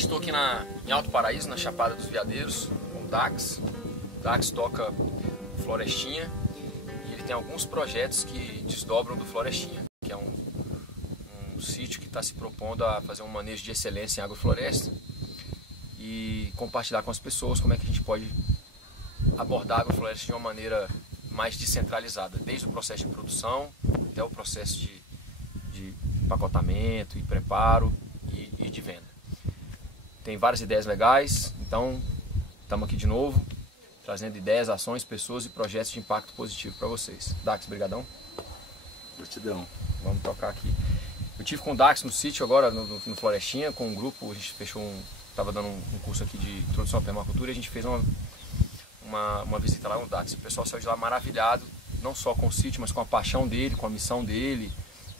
estou aqui em Alto Paraíso, na Chapada dos Veadeiros, com o Dax. O Dax toca Florestinha e ele tem alguns projetos que desdobram do Florestinha, que é um sítio que está se propondo a fazer um manejo de excelência em agrofloresta e compartilhar com as pessoas como é que a gente pode abordar a agrofloresta de uma maneira mais descentralizada, desde o processo de produção até o processo de empacotamento e preparo e de venda. Tem várias ideias legais, então estamos aqui de novo, trazendo ideias, ações, pessoas e projetos de impacto positivo para vocês. Dax, brigadão. Gratidão. Vamos tocar aqui. Eu tive com o Dax no sítio agora, no Florestinha, com um grupo, a gente fechou estava dando um curso aqui de introdução à permacultura e a gente fez uma visita lá no Dax. O pessoal saiu de lá maravilhado, não só com o sítio, mas com a paixão dele, com a missão dele,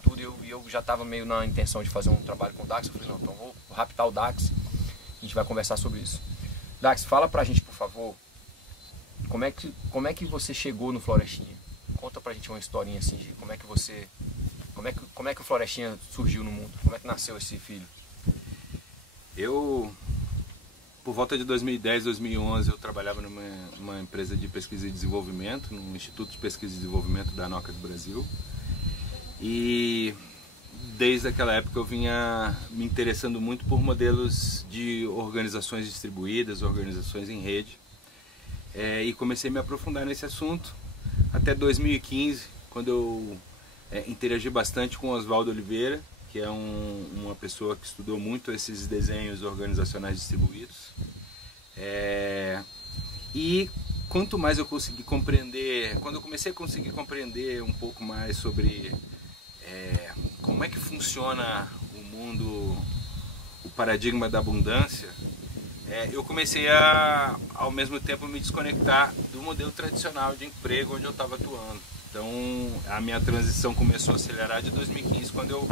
tudo. E eu já estava meio na intenção de fazer um trabalho com o Dax. Eu falei, não, então vou raptar o Dax, a gente vai conversar sobre isso. Dax, fala pra gente, por favor, como é que você chegou no Florestinha? Conta pra gente uma historinha assim de como é que o Florestinha surgiu no mundo, como é que nasceu esse filho? Eu, por volta de 2010, 2011, eu trabalhava numa empresa de pesquisa e desenvolvimento, no Instituto de Pesquisa e Desenvolvimento da ANOCA do Brasil. E desde aquela época eu vinha me interessando muito por modelos de organizações distribuídas, organizações em rede. E comecei a me aprofundar nesse assunto até 2015, quando eu interagi bastante com Oswaldo Oliveira, que é uma pessoa que estudou muito esses desenhos organizacionais distribuídos. E quanto mais eu consegui compreender, quando eu comecei a conseguir compreender um pouco mais sobre como é que funciona o mundo, o paradigma da abundância, eu comecei a, ao mesmo tempo, me desconectar do modelo tradicional de emprego onde eu estava atuando. Então a minha transição começou a acelerar de 2015, quando eu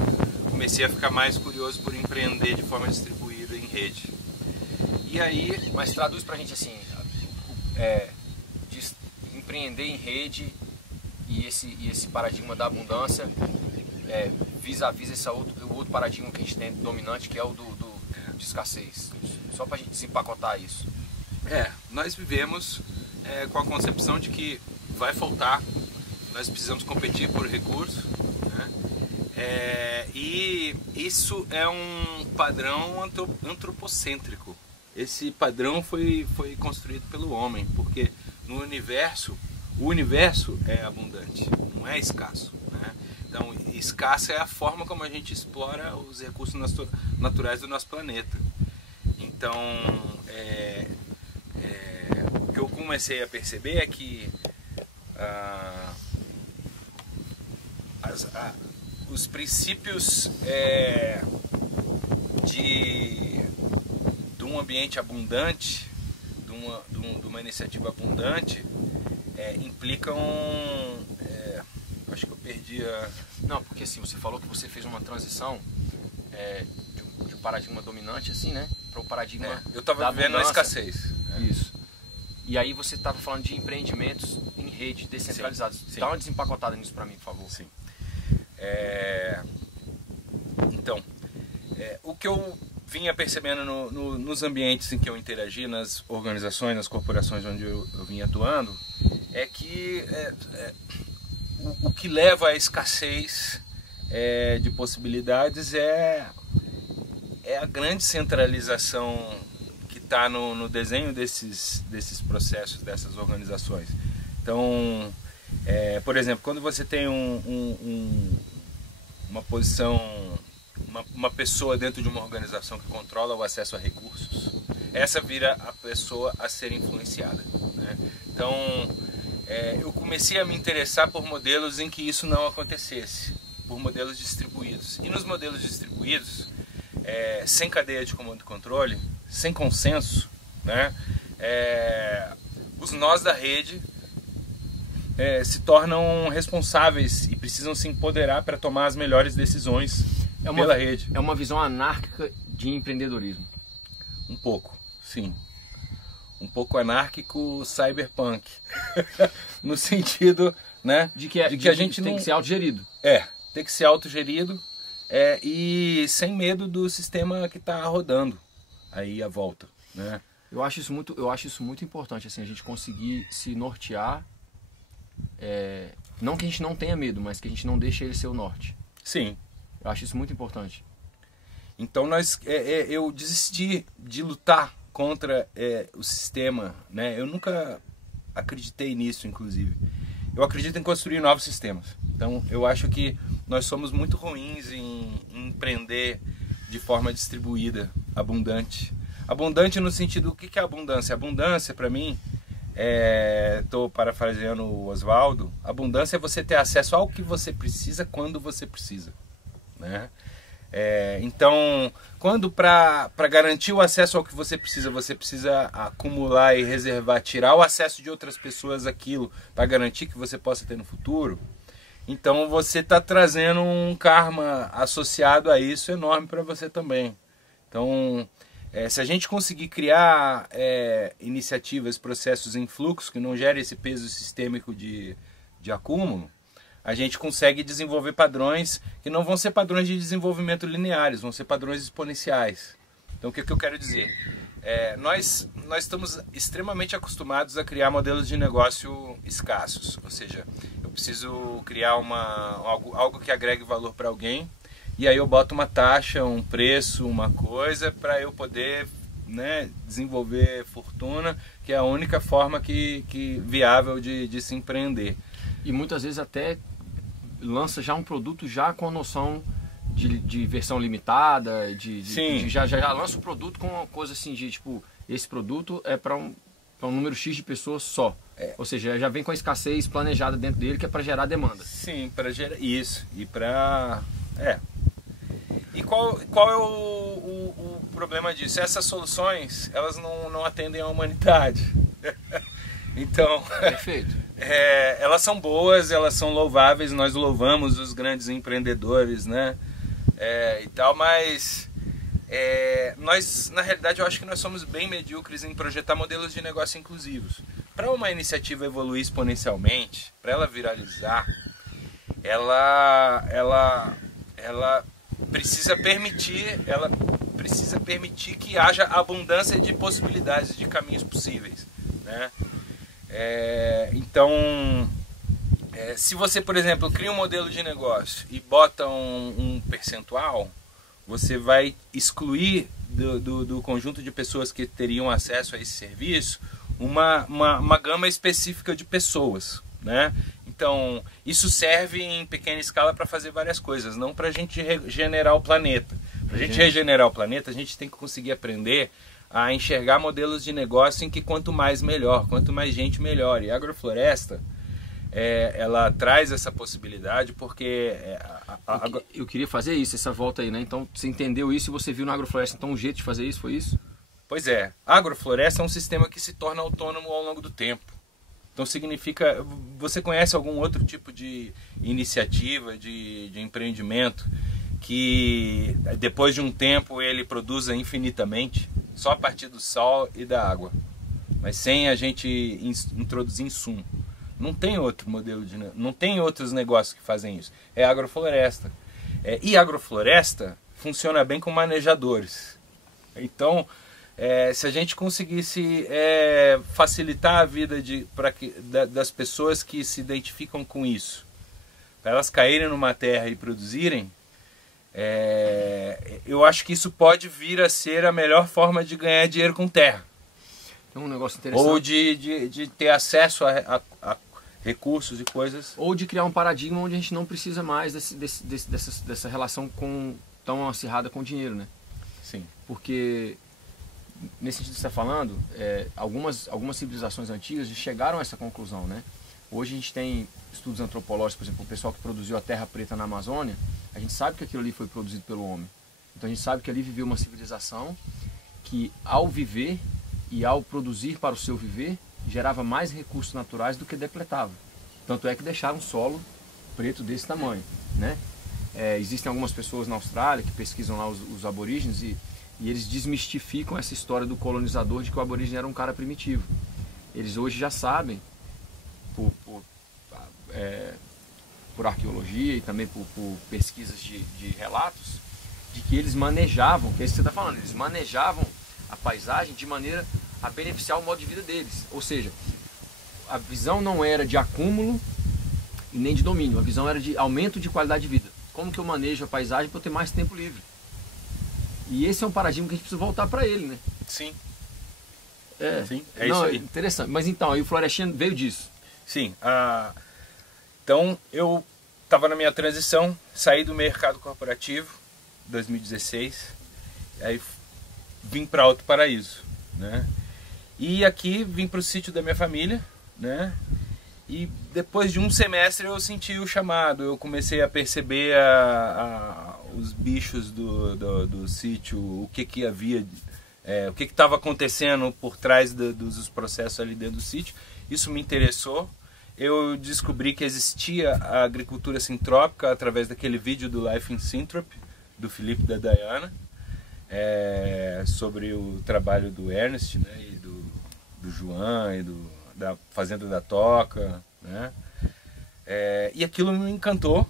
comecei a ficar mais curioso por empreender de forma distribuída em rede. E aí, mas traduz pra gente assim, de empreender em rede e esse paradigma da abundância vis-a-vis esse o outro paradigma que a gente tem dominante, que é o de escassez. Só pra gente desempacotar isso. Nós vivemos com a concepção de que vai faltar, nós precisamos competir por recursos, né? E isso é um padrão antropocêntrico. Esse padrão foi construído pelo homem, porque no universo, o universo é abundante, não é escasso, né? Então, escassa é a forma como a gente explora os recursos naturais do nosso planeta. Então, o que eu comecei a perceber é que os princípios de um ambiente abundante, de uma iniciativa abundante, implicam... acho que eu perdi a... Não, porque assim, você falou que você fez uma transição de um paradigma dominante, assim, né? Para o paradigma eu estava vivendo a escassez. Isso. E aí você estava falando de empreendimentos em rede, descentralizados. Sim. Dá uma desempacotada nisso para mim, por favor. Sim. Então, o que eu vinha percebendo nos ambientes em que eu interagi, nas organizações, nas corporações onde eu vinha atuando, é que o que leva à escassez de possibilidades é a grande centralização que está no desenho desses processos, dessas organizações. Então, por exemplo, quando você tem uma posição, uma pessoa dentro de uma organização que controla o acesso a recursos, essa vira a pessoa a ser influenciada, né? Então, eu comecei a me interessar por modelos em que isso não acontecesse, por modelos distribuídos. E nos modelos distribuídos, sem cadeia de comando e controle, sem consenso, né, os nós da rede se tornam responsáveis e precisam se empoderar para tomar as melhores decisões pela rede. É uma visão anárquica de empreendedorismo. Um pouco, sim. Um pouco anárquico cyberpunk. No sentido, né, de que a gente tem que ser autogerido. Tem que ser autogerido e sem medo do sistema que está rodando, aí a volta, né? Eu acho isso muito importante, assim, a gente conseguir se nortear, não que a gente não tenha medo, mas que a gente não deixe ele ser o norte. Sim. Eu acho isso muito importante. Então eu desisti de lutar contra o sistema, né? Eu nunca acreditei nisso, inclusive. Eu acredito em construir novos sistemas. Então eu acho que nós somos muito ruins em empreender de forma distribuída, abundante. Abundante no sentido, o que é abundância? Abundância, para mim, estou parafraseando o Oswaldo, abundância é você ter acesso ao que você precisa quando você precisa, né? Então, quando para garantir o acesso ao que você precisa acumular e reservar, tirar o acesso de outras pessoas àquilo para garantir que você possa ter no futuro, então você está trazendo um karma associado a isso enorme para você também. Então, se a gente conseguir criar iniciativas, processos em fluxo que não gerem esse peso sistêmico de acúmulo, a gente consegue desenvolver padrões que não vão ser padrões de desenvolvimento lineares, vão ser padrões exponenciais. Então o que eu quero dizer? Nós estamos extremamente acostumados a criar modelos de negócio escassos, ou seja, eu preciso criar algo que agregue valor para alguém, e aí eu boto uma taxa, um preço, uma coisa para eu poder, né, desenvolver fortuna, que é a única forma viável de se empreender. E muitas vezes até lança já um produto já com a noção de versão limitada, já lança o produto com uma coisa assim de tipo, esse produto é para um número X de pessoas só. Ou seja, já vem com a escassez planejada dentro dele, que é para gerar demanda. Sim, para gerar isso. E para... E qual é o problema disso? Essas soluções, elas não atendem à humanidade. Então, perfeito. Elas são boas, elas são louváveis, nós louvamos os grandes empreendedores, né? E tal, mas nós, na realidade, eu acho que nós somos bem medíocres em projetar modelos de negócio inclusivos. Para uma iniciativa evoluir exponencialmente, para ela viralizar, ela precisa permitir que haja abundância de possibilidades, de caminhos possíveis, né? Então, se você, por exemplo, cria um modelo de negócio e bota um percentual, você vai excluir do conjunto de pessoas que teriam acesso a esse serviço uma gama específica de pessoas, né? Então, isso serve em pequena escala para fazer várias coisas, não para a gente regenerar o planeta. Para a gente regenerar o planeta, a gente tem que conseguir aprender a enxergar modelos de negócio em que quanto mais melhor, quanto mais gente melhor. E a agrofloresta, ela traz essa possibilidade porque... Eu queria fazer isso, essa volta aí, né? Então você entendeu isso e você viu na agrofloresta, então um jeito de fazer isso foi isso? Pois é, a agrofloresta é um sistema que se torna autônomo ao longo do tempo. Então significa... Você conhece algum outro tipo de iniciativa, de empreendimento que depois de um tempo ele produza infinitamente? Só a partir do sol e da água, mas sem a gente introduzir insumo. Não tem outro modelo não tem outros negócios que fazem isso. É agrofloresta. E agrofloresta funciona bem com manejadores. Então, se a gente conseguisse facilitar a vida das pessoas que se identificam com isso, para elas caírem numa terra e produzirem, eu acho que isso pode vir a ser a melhor forma de ganhar dinheiro com terra. Tem um negócio interessante. Ou de ter acesso a recursos e coisas. Ou de criar um paradigma onde a gente não precisa mais dessa relação tão acirrada com o dinheiro, né? Sim. Porque, nesse sentido que você está falando, algumas civilizações antigas chegaram a essa conclusão, né? Hoje a gente tem estudos antropológicos, por exemplo, o pessoal que produziu a terra preta na Amazônia, a gente sabe que aquilo ali foi produzido pelo homem. Então a gente sabe que ali viveu uma civilização que, ao viver e ao produzir para o seu viver, gerava mais recursos naturais do que depletava. Tanto é que deixaram um solo preto desse tamanho, né? Existem algumas pessoas na Austrália que pesquisam lá os aborígenes e eles desmistificam essa história do colonizador de que o aborígene era um cara primitivo. Eles hoje já sabem, por arqueologia e também por pesquisas de relatos, de que eles manejavam, que é isso que você está falando, eles manejavam a paisagem de maneira a beneficiar o modo de vida deles. Ou seja, a visão não era de acúmulo e nem de domínio, a visão era de aumento de qualidade de vida. Como que eu manejo a paisagem para eu ter mais tempo livre? E esse é um paradigma que a gente precisa voltar para ele, né? Sim. Sim, isso aí. Interessante. Mas então, aí o Florestinha veio disso. Sim. Então, eu estava na minha transição, saí do mercado corporativo, 2016, aí vim para Alto Paraíso, né? E aqui vim para o sítio da minha família, né? E depois de um semestre eu senti o chamado, eu comecei a perceber os bichos do sítio, o que havia, o que estava acontecendo por trás dos processos ali dentro do sítio. Isso me interessou. Eu descobri que existia a agricultura sintrópica através daquele vídeo do Life in Synthropy, do Felipe e da Diana, sobre o trabalho do Ernest, né, e do João e da Fazenda da Toca, né? E aquilo me encantou.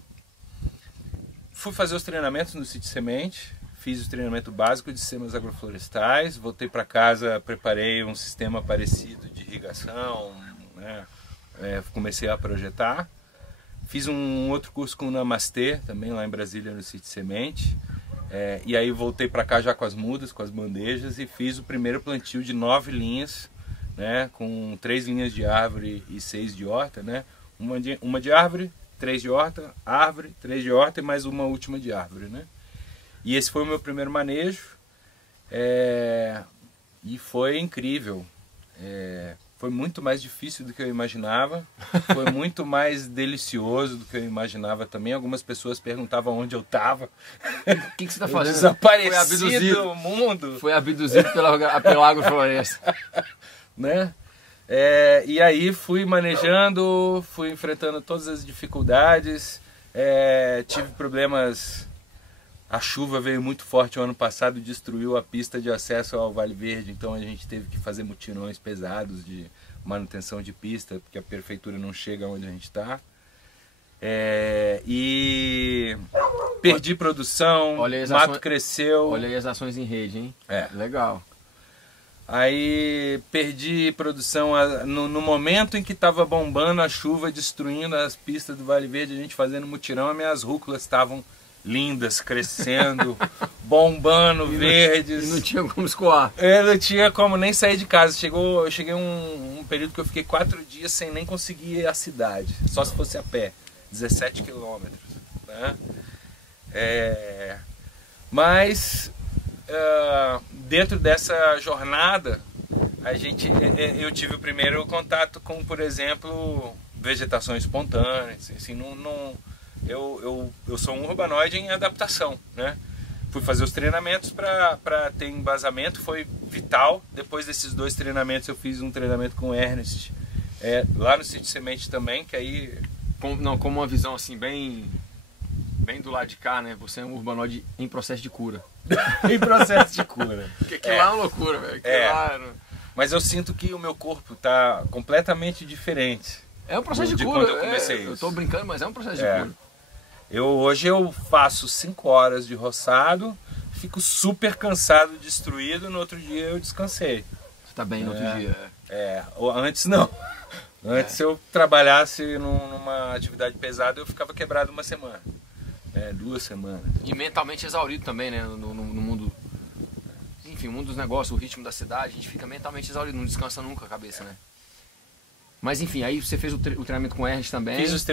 Fui fazer os treinamentos no Sítio Semente, fiz o treinamento básico de sistemas agroflorestais, voltei para casa, preparei um sistema parecido de irrigação, né? Comecei a projetar. Fiz um outro curso com o Namastê, também lá em Brasília, no Sítio Semente. E aí voltei para cá já com as mudas, com as bandejas, e fiz o primeiro plantio de 9 linhas, né, com 3 linhas de árvore e 6 de horta, né? Uma de árvore, 3 de horta, árvore, 3 de horta e mais uma última de árvore, né? E esse foi o meu primeiro manejo, e foi incrível. Foi muito mais difícil do que eu imaginava, foi muito mais delicioso do que eu imaginava também. Algumas pessoas perguntavam onde eu estava. O que você está fazendo? Desaparecido do mundo. Foi abduzido pela agrofloresta. Né? E aí fui manejando, fui enfrentando todas as dificuldades, tive problemas. A chuva veio muito forte o ano passado, destruiu a pista de acesso ao Vale Verde, então a gente teve que fazer mutirões pesados de manutenção de pista, porque a prefeitura não chega onde a gente está. E perdi produção, mato cresceu. Olha aí as ações em rede, hein? Legal. Aí perdi produção no momento em que estava bombando a chuva, destruindo as pistas do Vale Verde, a gente fazendo mutirão, as minhas rúculas estavam lindas, crescendo, bombando, verdes. E não tinha como escoar. Não tinha como nem sair de casa. Eu cheguei um período que eu fiquei 4 dias sem nem conseguir ir à cidade, só se fosse a pé, 17 quilômetros, né? Mas dentro dessa jornada eu tive o primeiro contato com, por exemplo, vegetação espontânea. Assim, eu sou um urbanoide em adaptação, né? Fui fazer os treinamentos para ter embasamento, foi vital. Depois desses 2 treinamentos eu fiz um treinamento com o Ernest, lá no Sítio Semente também, que aí... Como uma visão assim, bem do lado de cá, né? Você é um urbanoide em processo de cura. Em processo de cura. Porque lá é uma loucura, velho. Mas eu sinto que o meu corpo está completamente diferente. É um processo de cura. Quando eu comecei isso. Eu estou brincando, mas é um processo de cura. Hoje eu faço 5 horas de roçado, fico super cansado, destruído, no outro dia eu descansei. Você está bem no outro dia. Antes não. Antes se eu trabalhasse numa atividade pesada, eu ficava quebrado 1 semana. 2 semanas. E mentalmente exaurido também, né? No mundo... Enfim, o mundo dos negócios, o ritmo da cidade, a gente fica mentalmente exaurido, não descansa nunca a cabeça, né? Mas enfim, aí você fez o treinamento com o Ernest também? Fiz o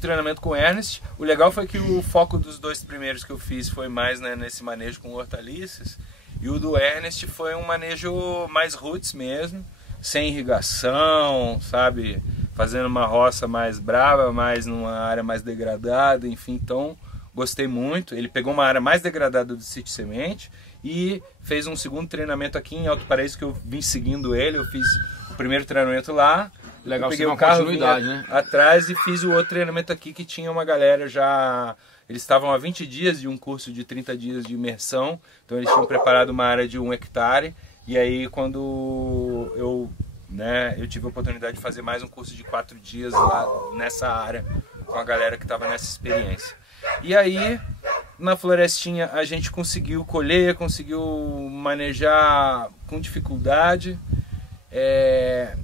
treinamento com o Ernest. O legal foi que o foco dos 2 primeiros que eu fiz foi mais, né, nesse manejo com hortaliças. E o do Ernest foi um manejo mais roots mesmo, sem irrigação, sabe? Fazendo uma roça mais brava, mais numa área mais degradada, enfim. Então, gostei muito. Ele pegou uma área mais degradada do Sítio Semente e fez um segundo treinamento aqui em Alto Paraíso, que eu vim seguindo ele. Eu fiz o primeiro treinamento lá. Legal, peguei o carro né? atrás e fiz o outro treinamento aqui, que tinha uma galera já... Eles estavam há 20 dias de um curso de 30 dias de imersão, então eles tinham preparado uma área de 1 hectare, e aí quando eu tive a oportunidade de fazer mais um curso de 4 dias lá nessa área, com a galera que estava nessa experiência. E aí na florestinha a gente conseguiu colher, conseguiu manejar com dificuldade,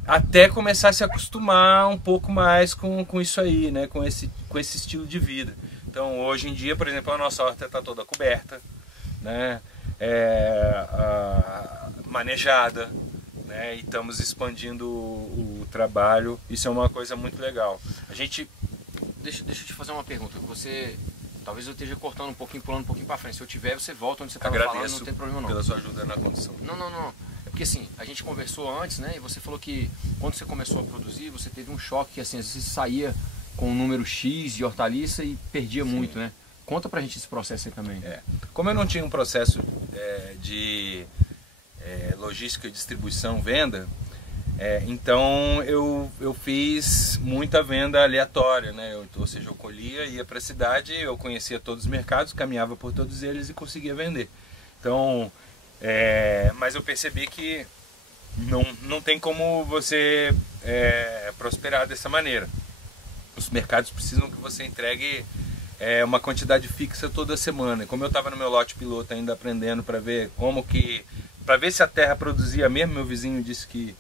até começar a se acostumar um pouco mais com isso aí, né? Com esse estilo de vida. Então hoje em dia, por exemplo, a nossa horta está toda coberta, né? Manejada, né? E estamos expandindo o trabalho. Isso é uma coisa muito legal. A gente... Deixa eu te fazer uma pergunta. Talvez eu esteja cortando um pouquinho, pulando um pouquinho para frente. Se eu tiver, você volta onde você estava falando, não tem problema não. Pela sua ajuda na condução. Não. É porque assim, a gente conversou antes, né? E você falou que quando você começou a produzir, você teve um choque que assim, às vezes você saía com um número X de hortaliça e perdia muito, né? Conta pra gente esse processo aí também. Como eu não tinha um processo de logística, distribuição, venda, então eu fiz muita venda aleatória, né? Ou seja, eu colhia, ia para a cidade, eu conhecia todos os mercados, caminhava por todos eles e conseguia vender. Então, mas eu percebi que não tem como você prosperar dessa maneira. Os mercados precisam que você entregue uma quantidade fixa toda semana. E como eu estava no meu lote piloto ainda aprendendo para ver para ver se a terra produzia mesmo, meu vizinho disse que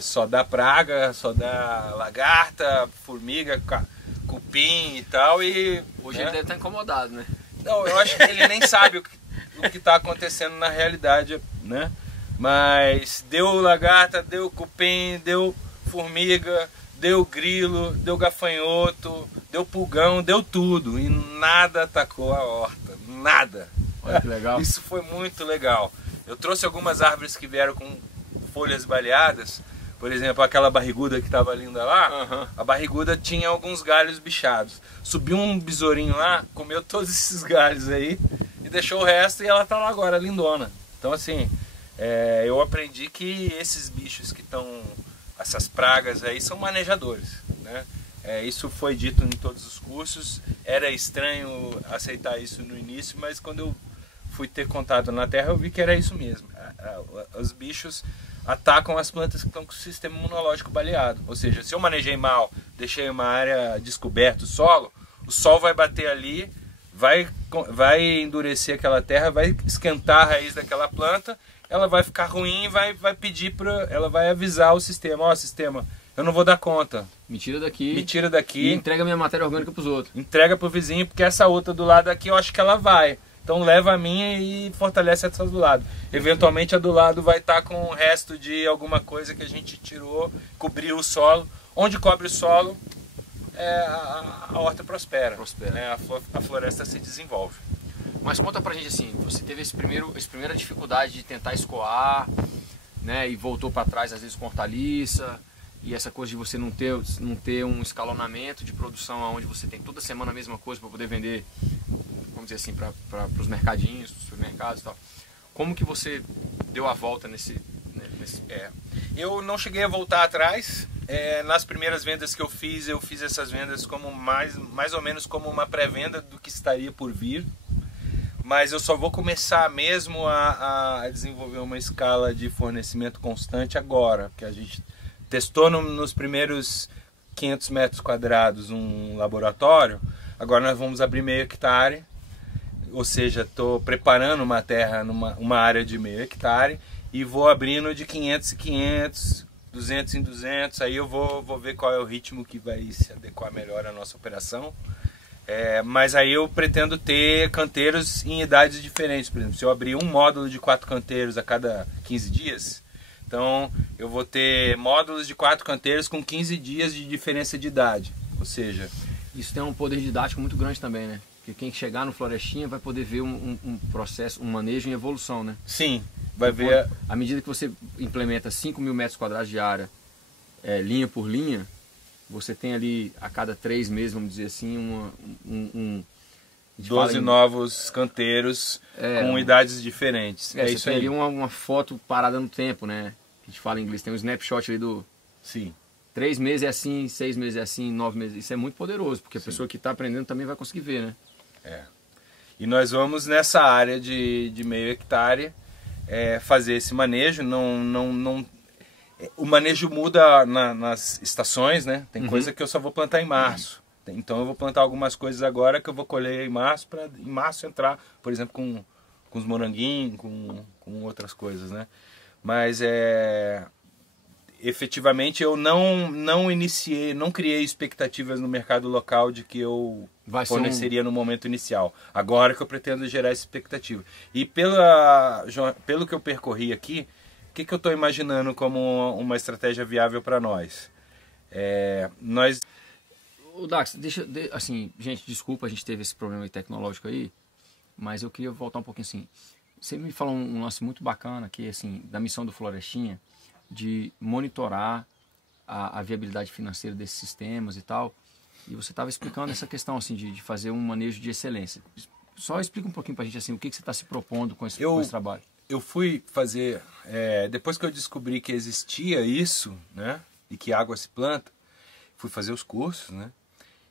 só dá praga, só dá lagarta, formiga, cupim e tal. E hoje ele deve estar incomodado, né? Não, eu acho que ele nem sabe o que está acontecendo na realidade, né? Mas deu lagarta, deu cupim, deu formiga, deu grilo, deu gafanhoto, deu pulgão, deu tudo. E nada atacou a horta, nada. Olha que legal. Isso foi muito legal. Eu trouxe algumas árvores que vieram com folhas baleadas. Por exemplo, aquela barriguda que estava linda lá, a barriguda tinha alguns galhos bichados. Subiu um besourinho lá, comeu todos esses galhos aí e deixou o resto, e ela tá lá agora, lindona. Então assim, eu aprendi que esses bichos que estão, essas pragas aí, são manejadores, né? Isso foi dito em todos os cursos. Era estranho aceitar isso no início, mas quando eu fui ter contato na terra, eu vi que era isso mesmo. Os bichos atacam as plantas que estão com o sistema imunológico baleado. Ou seja, se eu manejei mal, deixei uma área descoberta, o sol vai bater ali, vai endurecer aquela terra, vai esquentar a raiz daquela planta, ela vai ficar ruim e vai pedir ela vai avisar o sistema: ó, sistema, eu não vou dar conta. Me tira daqui. Me tira daqui. E entrega minha matéria orgânica para os outros. Entrega para o vizinho, porque essa outra do lado aqui eu acho que ela vai. Então leva a minha e fortalece essa do lado. Eventualmente a do lado vai estar com o resto de alguma coisa que a gente tirou, cobriu o solo. Onde cobre o solo, a horta prospera. A floresta se desenvolve. Mas conta pra gente assim, você teve essa primeira dificuldade de tentar escoar, né, e voltou para trás às vezes com hortaliça, e essa coisa de você não ter um escalonamento de produção onde você tem toda semana a mesma coisa para poder vender, vamos dizer assim, para os mercadinhos, para os supermercados e tal. Como que você deu a volta nesse... Eu não cheguei a voltar atrás. Nas primeiras vendas que eu fiz essas vendas como mais ou menos como uma pré-venda do que estaria por vir. Mas eu só vou começar mesmo a desenvolver uma escala de fornecimento constante agora, porque a gente testou nos primeiros 500 metros quadrados um laboratório. Agora nós vamos abrir meio hectare. Ou seja, estou preparando uma terra uma área de meio hectare e vou abrindo de 500 em 500, 200 em 200. Aí eu vou ver qual é o ritmo que vai se adequar melhor à nossa operação. Mas aí eu pretendo ter canteiros em idades diferentes. Por exemplo, se eu abrir um módulo de 4 canteiros a cada 15 dias, então eu vou ter módulos de 4 canteiros com 15 dias de diferença de idade. Ou seja, isso tem um poder didático muito grande também, né? Porque quem chegar no Florestinha vai poder ver um processo, um manejo em evolução, né? Sim, vai ver. À medida que você implementa 5.000 metros quadrados de área, linha por linha, você tem ali a cada 3 meses, vamos dizer assim, 12 novos canteiros com idades diferentes. Você isso tem aí. ali uma foto parada no tempo, né? Que a gente fala em inglês, tem um snapshot ali do... Sim. 3 meses é assim, 6 meses é assim, 9 meses. Isso é muito poderoso, porque a pessoa que está aprendendo também vai conseguir ver, né? E nós vamos nessa área de meio hectare fazer esse manejo. O manejo muda nas estações, né? Tem coisa que eu só vou plantar em março. Então eu vou plantar algumas coisas agora que eu vou colher em março, para em março entrar, por exemplo, com os moranguinhos, com outras coisas, né? Mas efetivamente eu não iniciei, não criei expectativas no mercado local de que eu forneceria no momento inicial. Agora que eu pretendo gerar essa expectativa. E pelo que eu percorri aqui, o que eu estou imaginando como uma estratégia viável para nós? O Dax, assim, gente, desculpa, a gente teve esse problema tecnológico aí, mas eu queria voltar um pouquinho assim. Você me falou um lance muito bacana que assim, da missão do Florestinha, de monitorar a viabilidade financeira desses sistemas e tal. E você estava explicando essa questão assim de fazer um manejo de excelência. Só explica um pouquinho para a gente assim, o que você está se propondo com esse trabalho. Eu fui fazer, depois que eu descobri que existia isso, né, e que água se planta, fui fazer os cursos, né,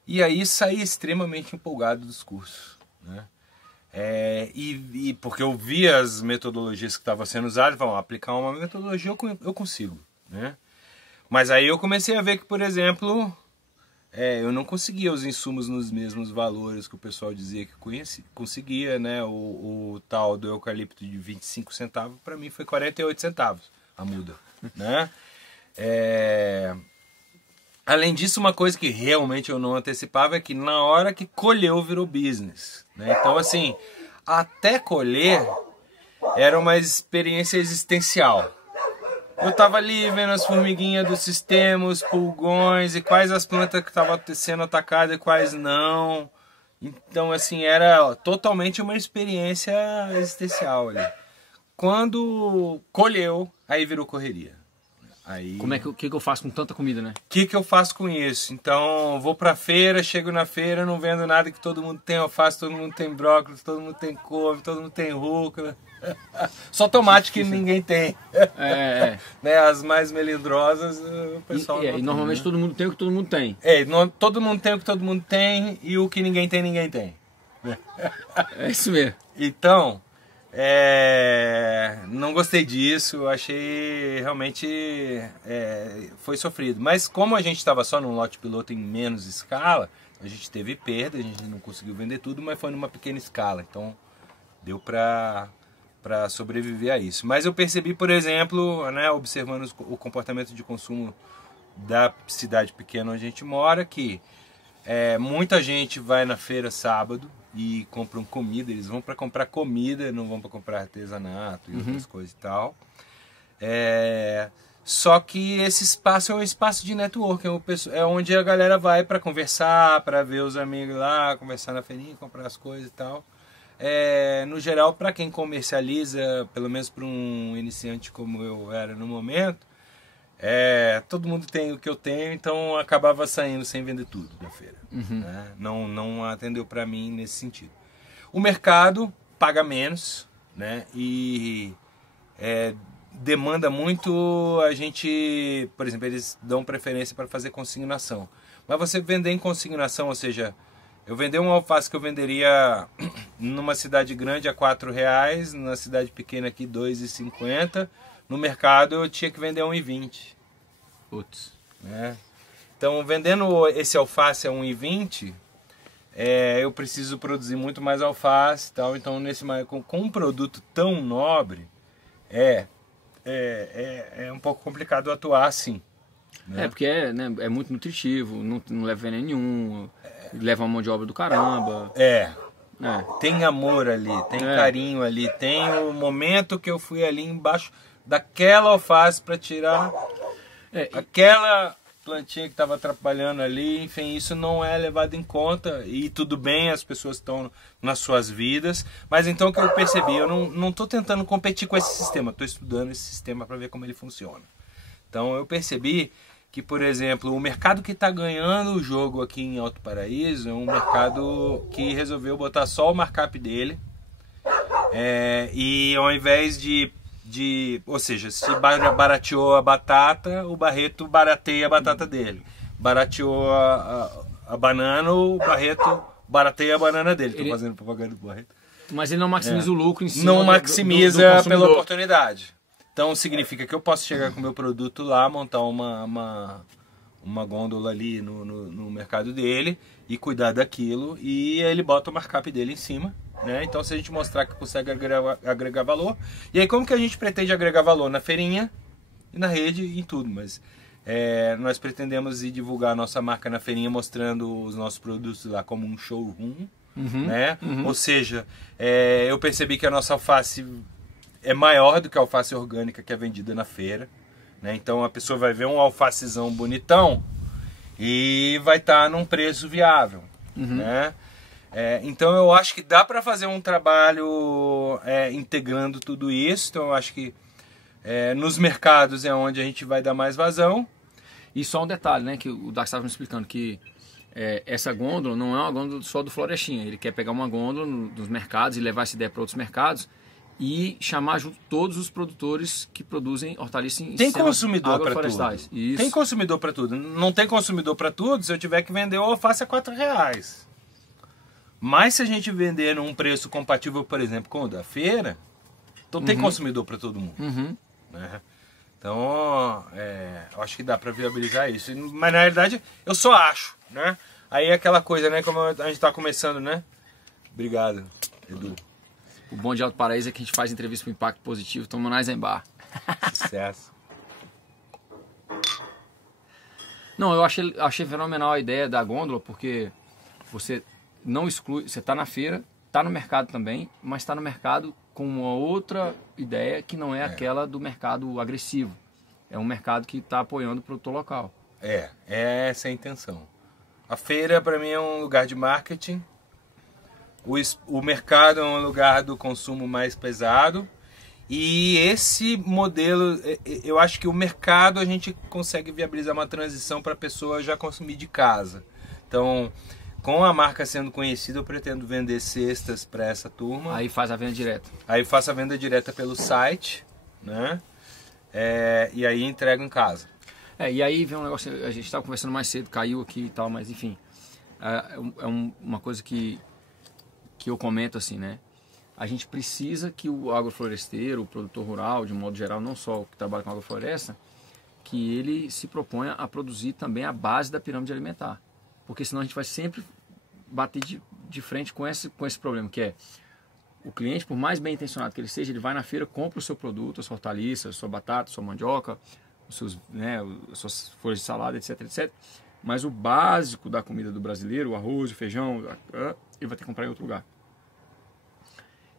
e aí saí extremamente empolgado dos cursos, né. Porque eu vi as metodologias que estavam sendo usadas, vamos aplicar uma metodologia eu consigo, né? Mas aí eu comecei a ver que, por exemplo, eu não conseguia os insumos nos mesmos valores que o pessoal dizia que conseguia, né? O tal do eucalipto de 25 centavos, para mim foi 48 centavos a muda, né? Além disso, uma coisa que realmente eu não antecipava é que na hora que colheu virou business, né? Então, assim, até colher era uma experiência existencial. Eu estava ali vendo as formiguinhas do sistema, os pulgões e quais as plantas que estavam sendo atacadas e quais não. Então, assim, era totalmente uma experiência existencial ali. Quando colheu, aí virou correria. Aí, o que eu faço com tanta comida, né? O que eu faço com isso? Então, vou pra feira, chego na feira, não vendo nada que todo mundo tem alface, todo mundo tem brócolis, todo mundo tem couve, todo mundo tem rúcula. Só tomate que ninguém tem. Né? As mais melindrosas, o pessoal e normalmente né? Todo mundo tem o que todo mundo tem. Todo mundo tem o que todo mundo tem e o que ninguém tem, ninguém tem. É isso mesmo. Então, não gostei disso, achei realmente foi sofrido. Mas como a gente estava só num lote piloto em menos escala, a gente teve perda, a gente não conseguiu vender tudo, mas foi numa pequena escala. Então deu para sobreviver a isso. Mas eu percebi, por exemplo, né, observando o comportamento de consumo da cidade pequena onde a gente mora, que muita gente vai na feira sábado e compram comida, eles vão para comprar comida, não vão para comprar artesanato e outras coisas e tal. Só que esse espaço é um espaço de network, é onde a galera vai para conversar, para ver os amigos lá, conversar na feirinha, comprar as coisas e tal. No geral, para quem comercializa, pelo menos para um iniciante como eu era no momento, todo mundo tem o que eu tenho, então acabava saindo sem vender tudo da feira. Né? Não atendeu para mim nesse sentido. O mercado paga menos, né? E demanda muito a gente, por exemplo, eles dão preferência para fazer consignação. Mas você vender em consignação, ou seja, eu vender uma alface que eu venderia numa cidade grande a R$4, na cidade pequena aqui R$2,50, no mercado eu tinha que vender a R$1,20. Putz. Né? Então, vendendo esse alface a R$1,20, eu preciso produzir muito mais alface e tal. Então, com um produto tão nobre, é um pouco complicado atuar assim. Né? Porque é muito nutritivo, não leva veneno nenhum, leva uma mão de obra do caramba. Tem amor ali, tem carinho ali, tem o momento que eu fui ali embaixo daquela alface para tirar aquela plantinha que estava atrapalhando ali. Enfim, isso não é levado em conta e tudo bem, as pessoas estão nas suas vidas. Mas então o que eu percebi, eu não estou tentando competir com esse sistema, estou estudando esse sistema para ver como ele funciona. Então eu percebi que, por exemplo, o mercado que está ganhando o jogo aqui em Alto Paraíso é um mercado que resolveu botar só o markup dele. E ao invés ou seja, se barateou a batata, o Barreto barateia a batata dele. Barateou a banana, o Barreto barateia a banana dele. Estou fazendo propaganda do Barreto. Mas ele não maximiza o lucro em si. Não maximiza pela oportunidade. Então significa que eu posso chegar com o meu produto lá, montar uma uma gôndola ali no mercado dele e cuidar daquilo, e ele bota o markup dele em cima, né? Então se a gente mostrar que consegue agregar valor, e aí como que a gente pretende agregar valor? Na feirinha e na rede e em tudo, mas nós pretendemos ir divulgar a nossa marca na feirinha mostrando os nossos produtos lá como um showroom, né? Ou seja, eu percebi que a nossa alface é maior do que a alface orgânica que é vendida na feira, né? Então a pessoa vai ver um alfacezão bonitão e vai estar num preço viável, né? Então eu acho que dá para fazer um trabalho integrando tudo isso. Então eu acho que nos mercados é onde a gente vai dar mais vazão. E só um detalhe, né, que o Dax estava me explicando, que essa gôndola não é uma gôndola só do Florestinha. Ele quer pegar uma gôndola dos mercados e levar essa ideia para outros mercados e chamar junto todos os produtores que produzem hortaliças em Tem consumidor para tudo. Isso. Tem consumidor para tudo. Não tem consumidor para tudo se eu tiver que vender o alface a R$4. Mas se a gente vender num preço compatível, por exemplo, com o da feira, então tem consumidor para todo mundo. Né? Então, eu acho que dá para viabilizar isso. Mas na realidade, eu só acho, né? Aí é aquela coisa, né? Como a gente está começando, né? Obrigado, Edu. O bom de Alto Paraíso é que a gente faz entrevista com impacto positivo, tomando Eisenbar. Sucesso. Não, eu achei fenomenal a ideia da gôndola, porque você não exclui, você está na feira, está no mercado também, mas está no mercado com uma outra ideia que não é aquela do mercado agressivo. É um mercado que está apoiando o produtor local. Essa é a intenção. A feira, para mim, é um lugar de marketing. O mercado é um lugar do consumo mais pesado. E esse modelo, eu acho que o mercado a gente consegue viabilizar uma transição para a pessoa já consumir de casa. Então, com a marca sendo conhecida, eu pretendo vender cestas para essa turma. Aí faz a venda direta. Aí faço a venda direta pelo site, né? E aí entrego em casa. E aí vem um negócio, a gente estava conversando mais cedo, caiu aqui e tal, mas enfim. Uma coisa que eu comento assim, né? A gente precisa que o agrofloresteiro, o produtor rural, de modo geral, não só o que trabalha com agrofloresta, que ele se proponha a produzir também a base da pirâmide alimentar. Porque senão a gente vai sempre bater de frente com esse problema, que é o cliente, por mais bem intencionado que ele seja, ele vai na feira, compra o seu produto, a sua hortaliça, a sua batata, a sua mandioca, os seus, as suas folhas de salada, etc, etc. Mas o básico da comida do brasileiro, o arroz, o feijão, ele vai ter que comprar em outro lugar.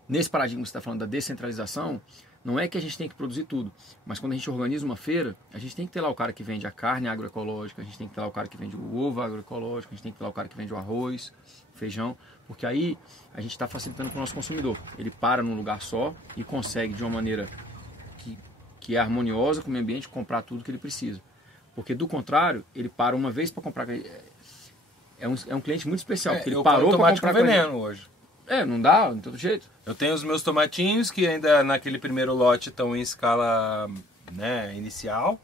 Nesse paradigma que você está falando da descentralização, não é que a gente tem que produzir tudo, mas quando a gente organiza uma feira, a gente tem que ter lá o cara que vende a carne agroecológica, a gente tem que ter lá o cara que vende o ovo agroecológico, a gente tem que ter lá o cara que vende o arroz, o feijão, porque aí a gente está facilitando para o nosso consumidor. Ele para num lugar só e consegue, de uma maneira que é harmoniosa com o meio ambiente, comprar tudo que ele precisa. Porque do contrário, ele para uma vez para comprar. É um cliente muito especial, porque ele parou para comprar veneno hoje. Não dá, de todo jeito. Eu tenho os meus tomatinhos que ainda naquele primeiro lote estão em escala, né, inicial.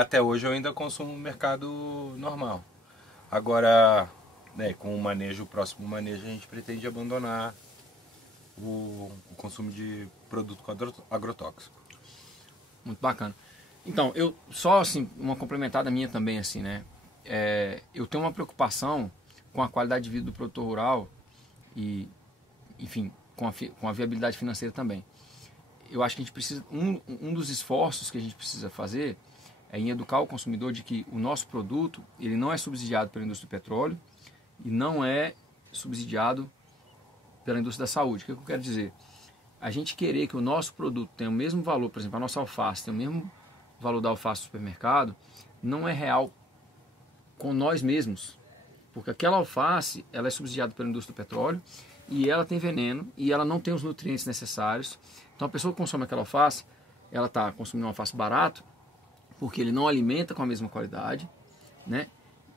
Até hoje eu ainda consumo no mercado normal. Agora, com o próximo manejo, a gente pretende abandonar o consumo de produto com agrotóxico. Muito bacana. Então, eu só assim, uma complementada minha também, assim, né? Eu tenho uma preocupação com a qualidade de vida do produtor rural e, enfim, com a viabilidade financeira também. Eu acho que a gente precisa, um dos esforços que a gente precisa fazer é em educar o consumidor de que o nosso produto, ele não é subsidiado pela indústria do petróleo e não é subsidiado pela indústria da saúde. O que eu quero dizer? A gente querer que o nosso produto tenha o mesmo valor, por exemplo, a nossa alface tem o mesmo valor da alface do supermercado, não é real com nós mesmos. Porque aquela alface, ela é subsidiada pela indústria do petróleo e ela tem veneno e ela não tem os nutrientes necessários. Então a pessoa que consome aquela alface, ela está consumindo uma alface barato porque ele não alimenta com a mesma qualidade, né?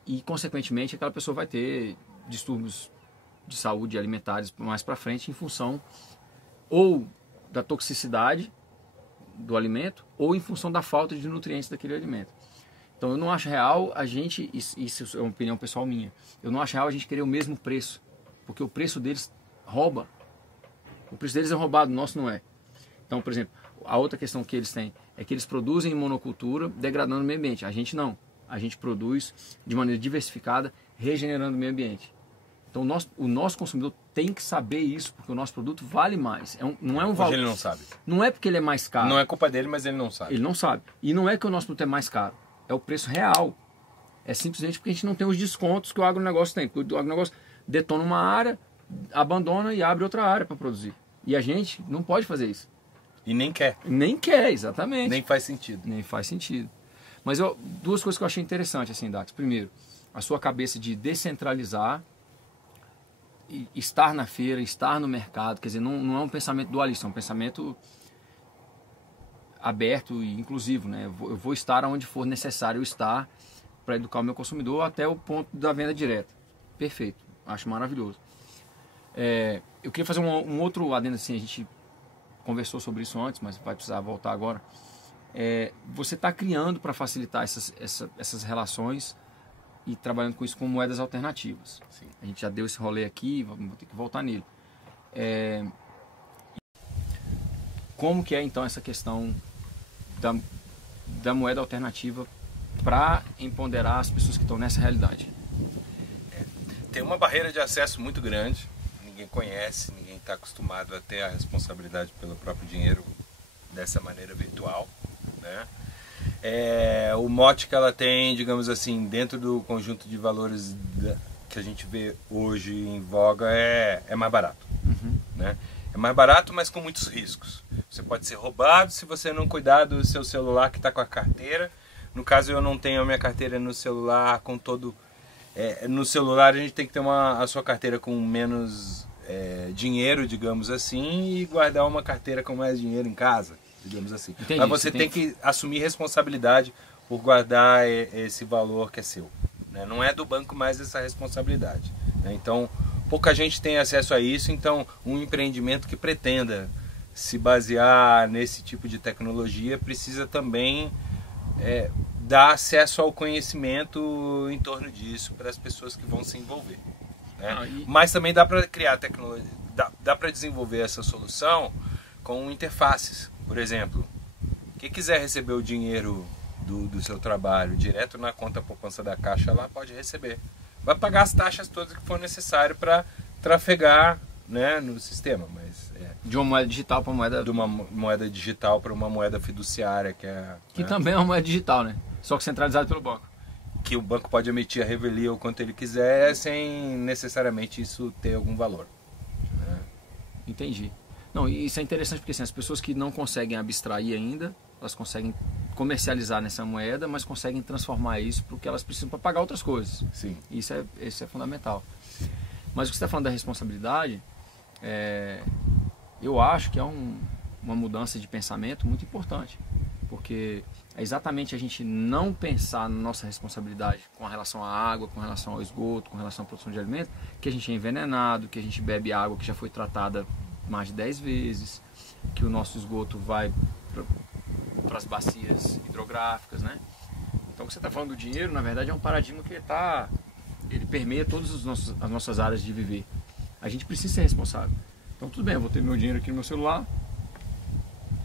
E consequentemente aquela pessoa vai ter distúrbios de saúde alimentares mais para frente em função ou da toxicidade do alimento ou em função da falta de nutrientes daquele alimento. Então eu não acho real a gente, isso é uma opinião pessoal minha, eu não acho real a gente querer o mesmo preço, porque o preço deles rouba. O preço deles é roubado, o nosso não é. Então, por exemplo, a outra questão que eles têm é que eles produzem em monocultura, degradando o meio ambiente. A gente não. a gente produz de maneira diversificada, regenerando o meio ambiente. Então o nosso consumidor tem que saber isso, porque o nosso produto vale mais. Não é um valor. Hoje ele não sabe. Não é porque ele é mais caro. Não é culpa dele, mas ele não sabe. Ele não sabe. E não é que o nosso produto é mais caro. É o preço real. É simplesmente porque a gente não tem os descontos que o agronegócio tem. Porque o agronegócio detona uma área, abandona e abre outra área para produzir. E a gente não pode fazer isso. E nem quer. Nem quer, exatamente. Nem faz sentido. Nem faz sentido. Mas duas coisas que eu achei interessante, assim, Dax. Primeiro, a sua cabeça de descentralizar, e estar na feira, estar no mercado. Quer dizer, não é um pensamento dualista, é um pensamento aberto e inclusivo, né? Eu vou estar onde for necessário estar para educar o meu consumidor até o ponto da venda direta. Perfeito. Acho maravilhoso. Eu queria fazer um outro adendo, assim, a gente conversou sobre isso antes, mas vai precisar voltar agora. Você está criando para facilitar essas relações e trabalhando com isso com moedas alternativas. Sim. A gente já deu esse rolê aqui, vamos ter que voltar nele. Como que é então essa questão da moeda alternativa para empoderar as pessoas que estão nessa realidade? Tem uma barreira de acesso muito grande, ninguém conhece, ninguém está acostumado a ter a responsabilidade pelo próprio dinheiro dessa maneira virtual, né? O mote que ela tem, digamos assim, dentro do conjunto de valores que a gente vê hoje em voga é mais barato, né? É mais barato, mas com muitos riscos. Você pode ser roubado se você não cuidar do seu celular que está com a carteira. No caso, eu não tenho a minha carteira no celular com todo... no celular a gente tem que ter a sua carteira com menos dinheiro, digamos assim, e guardar uma carteira com mais dinheiro em casa, digamos assim. Entendi, mas você tem que assumir responsabilidade por guardar esse valor que é seu, né? Não é do banco mais essa responsabilidade, né? Então, pouca gente tem acesso a isso, então um empreendimento que pretenda se basear nesse tipo de tecnologia precisa também dar acesso ao conhecimento em torno disso para as pessoas que vão se envolver, né? Mas também dá para criar tecnologia, dá para desenvolver essa solução com interfaces. Por exemplo, quem quiser receber o dinheiro do seu trabalho direto na conta poupança da Caixa, lá pode receber. Vai pagar as taxas todas que for necessário para trafegar, né, no sistema, mas de uma moeda digital para moeda... De uma moeda digital para uma moeda fiduciária, que também é uma moeda digital, né? Só que centralizada pelo banco. Que o banco pode emitir a revelia o quanto ele quiser, sem necessariamente isso ter algum valor, né? Entendi. Não, isso é interessante porque assim, as pessoas que não conseguem abstrair ainda, elas conseguem comercializar nessa moeda, mas conseguem transformar isso porque elas precisam para pagar outras coisas. Sim. Isso é fundamental. Mas o que você está falando da responsabilidade, eu acho que é uma mudança de pensamento muito importante, porque é exatamente a gente não pensar na nossa responsabilidade com relação à água, com relação ao esgoto, com relação à produção de alimento, que a gente é envenenado, que a gente bebe água que já foi tratada mais de 10 vezes, que o nosso esgoto vai para as bacias hidrográficas, né? Então, o que você está falando do dinheiro, na verdade, é um paradigma que ele permeia todas as nossas áreas de viver. A gente precisa ser responsável. Então, tudo bem, eu vou ter meu dinheiro aqui no meu celular,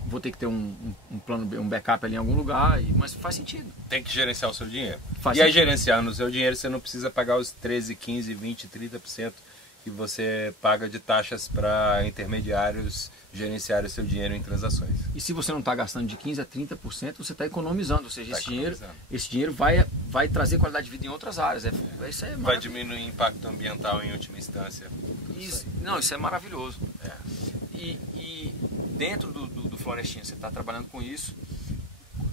vou ter que ter um plano, um backup ali em algum lugar, mas faz sentido. Tem que gerenciar o seu dinheiro. Faz e aí, sentido. gerenciando o seu dinheiro, você não precisa pagar os 13, 15, 20, 30% que você paga de taxas para intermediários gerenciar o seu dinheiro em transações. E se você não está gastando de 15% a 30%, você está economizando. Ou seja, Tá esse dinheiro vai trazer qualidade de vida em outras áreas. Isso é vai diminuir o impacto ambiental em última instância. Isso é maravilhoso. E dentro do Florestinha, você está trabalhando com isso.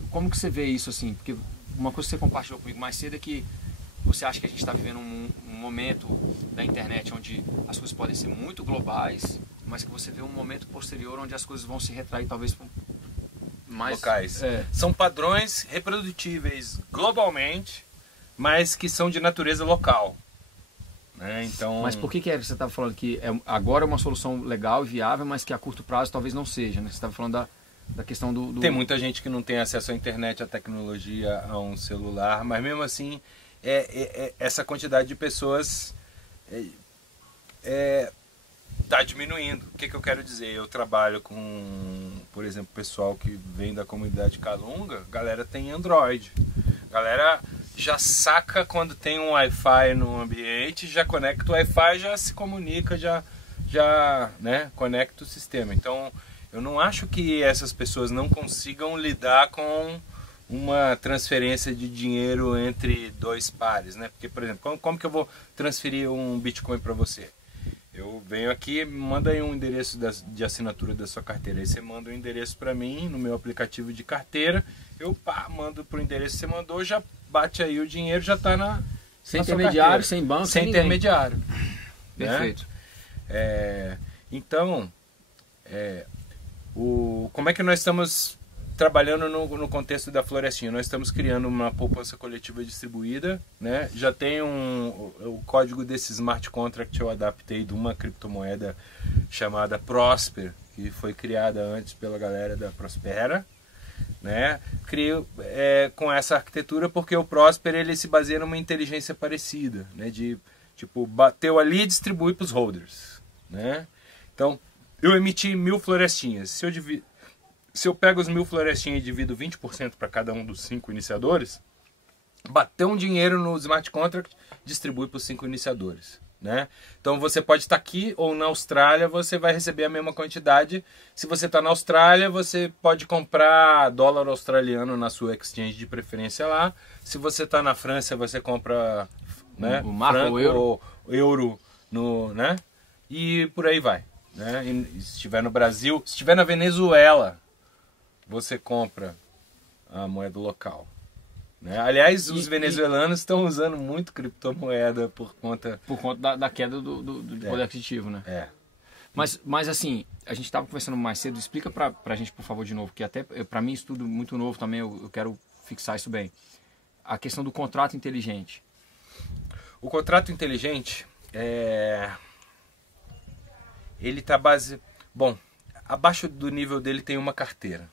Como que você vê isso assim? Porque uma coisa que você compartilhou comigo mais cedo é que você acha que a gente está vivendo um momento da internet onde as coisas podem ser muito globais, mas que você vê um momento posterior onde as coisas vão se retrair talvez para mais locais. São padrões reprodutíveis globalmente, mas que são de natureza local, né? Então... Mas por que você estava falando que agora é uma solução legal e viável, mas que a curto prazo talvez não seja, né? Você estava falando da questão do... Tem muita gente que não tem acesso à internet, à tecnologia, a um celular, mas mesmo assim essa quantidade de pessoas está diminuindo. O que eu quero dizer? Eu trabalho com, por exemplo, pessoal que vem da comunidade Calunga, galera tem Android. Galera já saca quando tem um Wi-Fi no ambiente, já conecta o Wi-Fi, já se comunica, já né, conecta o sistema. Então, eu não acho que essas pessoas não consigam lidar com uma transferência de dinheiro entre dois pares, né? Porque, por exemplo, como que eu vou transferir um Bitcoin para você? Eu venho aqui, manda aí um endereço de assinatura da sua carteira. Aí você manda um endereço para mim no meu aplicativo de carteira. Eu mando para o endereço que você mandou, já bate aí o dinheiro, já está na sem na sua intermediário, carteira. sem banco, sem intermediário. Perfeito. Né? Então, como é que nós estamos trabalhando no contexto da Florestinha? Nós estamos criando uma poupança coletiva distribuída, né? Já tem o código desse smart contract eu adaptei de uma criptomoeda chamada Prosper, que foi criada antes pela galera da Prospera, né? Crio com essa arquitetura porque o Prosper ele se baseia numa inteligência parecida, né? De tipo, bateu ali e distribui para os holders, né? Então, eu emiti 1000 florestinhas. Se eu pego os 1000 florestinhas e divido 20% para cada um dos 5 iniciadores, bateu um dinheiro no smart contract, distribui para os 5 iniciadores, né? Então você pode estar aqui ou na Austrália, você vai receber a mesma quantidade. Se você está na Austrália, você pode comprar dólar australiano na sua exchange de preferência lá. Se você está na França, você compra, né, o marco, franco ou euro no, né? E por aí vai, né? E se estiver no Brasil, se estiver na Venezuela, você compra a moeda local, né? Aliás, os venezuelanos estão usando muito criptomoeda por conta da queda do poder aquisitivo, né? Mas assim, a gente estava conversando mais cedo. Explica pra gente, por favor, de novo, que até para mim isso tudo muito novo também, eu quero fixar isso bem. A questão do contrato inteligente. O contrato inteligente ele está bom, abaixo do nível dele tem uma carteira.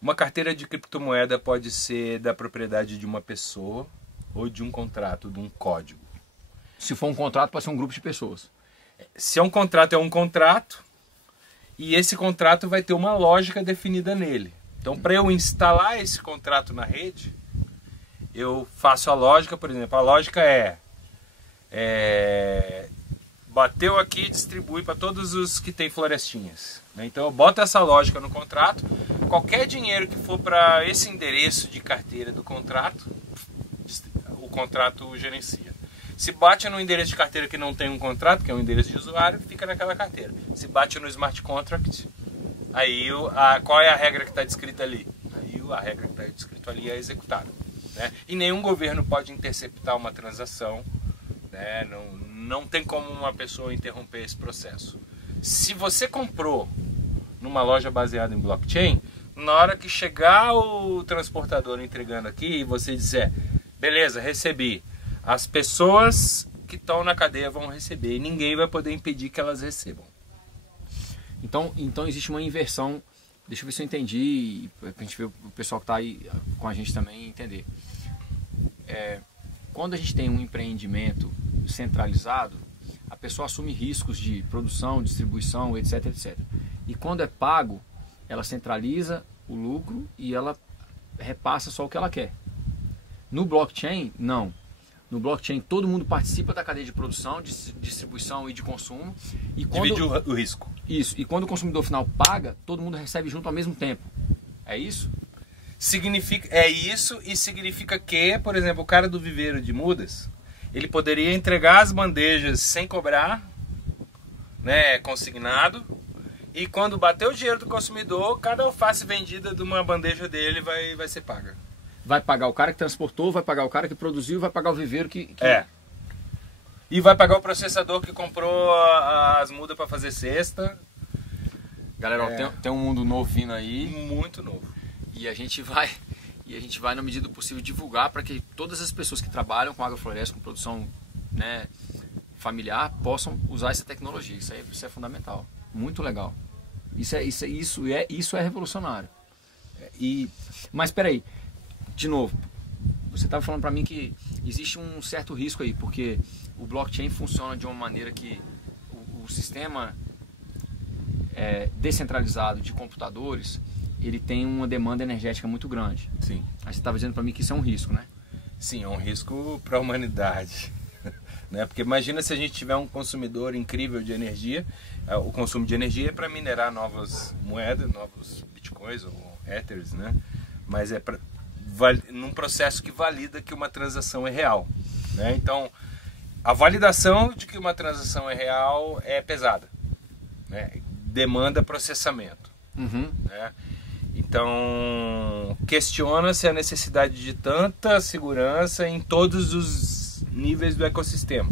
Uma carteira de criptomoeda pode ser da propriedade de uma pessoa ou de um contrato, de um código. Se for um contrato, pode ser um grupo de pessoas. Se é um contrato, e esse contrato vai ter uma lógica definida nele. Então, para eu instalar esse contrato na rede, eu faço a lógica, por exemplo, a lógica bateu aqui e distribui para todos os que tem florestinhas. Então eu boto essa lógica no contrato, qualquer dinheiro que for para esse endereço de carteira do contrato, o contrato gerencia. Se bate no endereço de carteira que não tem um contrato, que é um endereço de usuário, fica naquela carteira. Se bate no smart contract, aí qual é a regra que está descrita ali? Aí a regra que está descrita ali é executada, né? E nenhum governo pode interceptar uma transação, né? Não tem como uma pessoa interromper esse processo. Se você comprou numa loja baseada em blockchain, na hora que chegar o transportador entregando aqui e você disser, beleza, recebi, as pessoas que estão na cadeia vão receber e ninguém vai poder impedir que elas recebam. Então existe uma inversão. Deixa eu ver se eu entendi, para a gente ver o pessoal que está aí com a gente também entender. Quando a gente tem um empreendimento centralizado, a pessoa assume riscos de produção, distribuição, etc, etc. E quando é pago, ela centraliza o lucro e ela repassa só o que ela quer. No blockchain, não. No blockchain, todo mundo participa da cadeia de produção, de distribuição e de consumo. E divide o risco. Isso. E quando o consumidor final paga, todo mundo recebe junto ao mesmo tempo. É isso? É isso, e significa que, por exemplo, o cara do viveiro de mudas, ele poderia entregar as bandejas sem cobrar, né, consignado, e quando bater o dinheiro do consumidor, cada alface vendida de uma bandeja dele vai ser paga. Vai pagar o cara que transportou, vai pagar o cara que produziu, vai pagar o viveiro que... E vai pagar o processador que comprou as mudas para fazer cesta. Galera, tem um mundo novo vindo aí. Muito novo. E a gente vai, na medida do possível, divulgar para que todas as pessoas que trabalham com agrofloresta, com produção, né, familiar, possam usar essa tecnologia. Isso é fundamental. Muito legal. Isso é revolucionário. Mas espera aí, de novo, você estava falando para mim que existe um certo risco aí, porque o blockchain funciona de uma maneira que o sistema descentralizado de computadores, ele tem uma demanda energética muito grande. Sim. Aí você estava dizendo para mim que isso é um risco, né? Sim, é um risco para a humanidade. Né? Porque imagina se a gente tiver um consumidor incrível de energia, o consumo de energia é para minerar novas moedas, novos bitcoins ou ethers, né? Mas é num processo que valida que uma transação é real. Né? Então, a validação de que uma transação é real é pesada. Né? Demanda processamento. Né? Então, questiona-se a necessidade de tanta segurança em todos os níveis do ecossistema.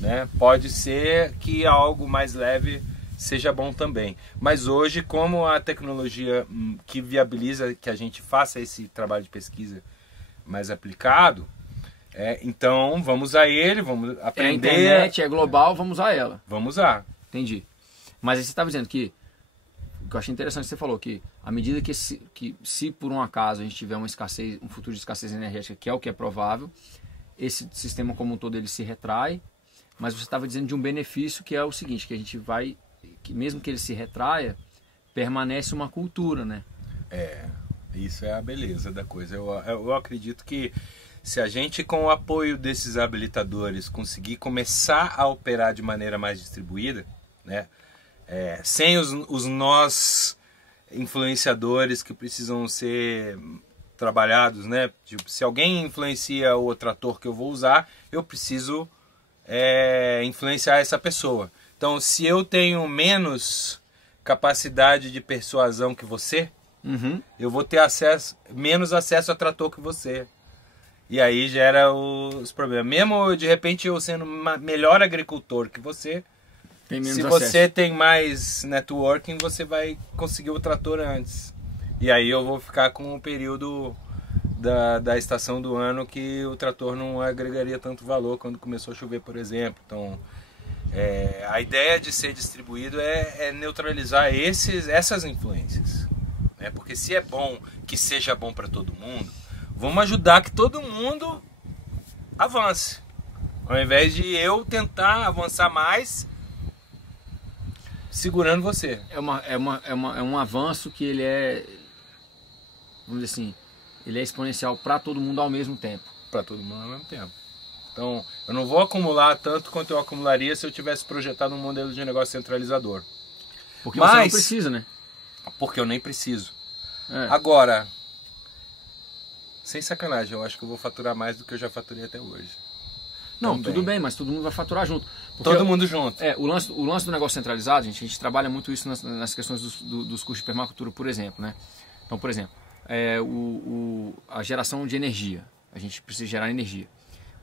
Né? Pode ser que algo mais leve seja bom também. Mas hoje, como a tecnologia que viabiliza que a gente faça esse trabalho de pesquisa mais aplicado, então vamos usar ele, vamos aprender. A internet é global, vamos usar ela. Vamos usar. Entendi. Mas aí você estava dizendo que, o que eu achei interessante que você falou, que à medida que se por um acaso a gente tiver uma escassez, um futuro de escassez energética, que é o que é provável, esse sistema como um todo ele se retrai, mas você estava dizendo de um benefício que é o seguinte, que a gente vai, que mesmo que ele se retraia, permanece uma cultura, né? Isso é a beleza da coisa. Eu acredito que se a gente, com o apoio desses habilitadores, conseguir começar a operar de maneira mais distribuída, né? Sem os nós influenciadores que precisam ser trabalhados, né? Tipo, se alguém influencia o trator que eu vou usar, eu preciso influenciar essa pessoa. Então, se eu tenho menos capacidade de persuasão que você, eu vou ter menos acesso a trator que você. E aí gera os problemas. Mesmo de repente eu sendo melhor agricultor que você, se você tem mais networking, você vai conseguir o trator antes. E aí eu vou ficar com um período da estação do ano que o trator não agregaria tanto valor quando começou a chover, por exemplo. Então, a ideia de ser distribuído é neutralizar essas influências. Né? Porque se é bom que seja bom para todo mundo, vamos ajudar que todo mundo avance. Ao invés de eu tentar avançar mais segurando você. É um avanço que ele vamos dizer assim, ele é exponencial para todo mundo ao mesmo tempo. Para todo mundo ao mesmo tempo. Então, eu não vou acumular tanto quanto eu acumularia se eu tivesse projetado um modelo de negócio centralizador. Porque você não precisa, né? Porque eu nem preciso. Agora, sem sacanagem, eu acho que eu vou faturar mais do que eu já faturei até hoje. Não, tudo bem, mas todo mundo vai faturar junto. Todo mundo junto. O lance do negócio centralizado, a gente trabalha muito isso nas questões dos custos de permacultura, por exemplo. Né? Então, por exemplo, a geração de energia. A gente precisa gerar energia.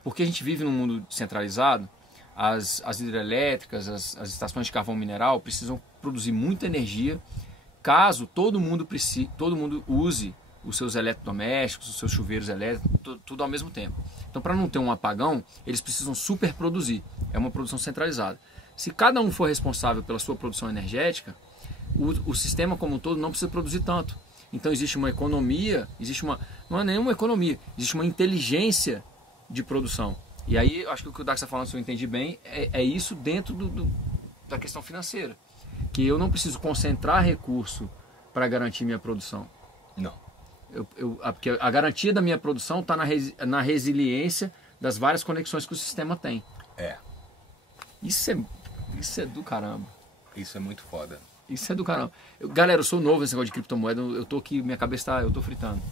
Porque a gente vive num mundo centralizado, as hidrelétricas, as estações de carvão mineral precisam produzir muita energia caso todo mundo use os seus eletrodomésticos, os seus chuveiros elétricos, tudo ao mesmo tempo. Então, para não ter um apagão, eles precisam superproduzir. É uma produção centralizada. Se cada um for responsável pela sua produção energética, o sistema como um todo não precisa produzir tanto. Então, existe uma economia, não é nenhuma economia, existe uma inteligência de produção. E aí, acho que o que o Dax está falando, se eu entendi bem, é isso dentro da questão financeira. Que eu não preciso concentrar recurso para garantir minha produção. Não. Porque a garantia da minha produção está na resiliência das várias conexões que o sistema tem. Isso é do caramba. Isso é muito foda. Isso é do caramba. Galera, eu sou novo nesse negócio de criptomoeda, eu tô aqui, minha cabeça eu tô fritando.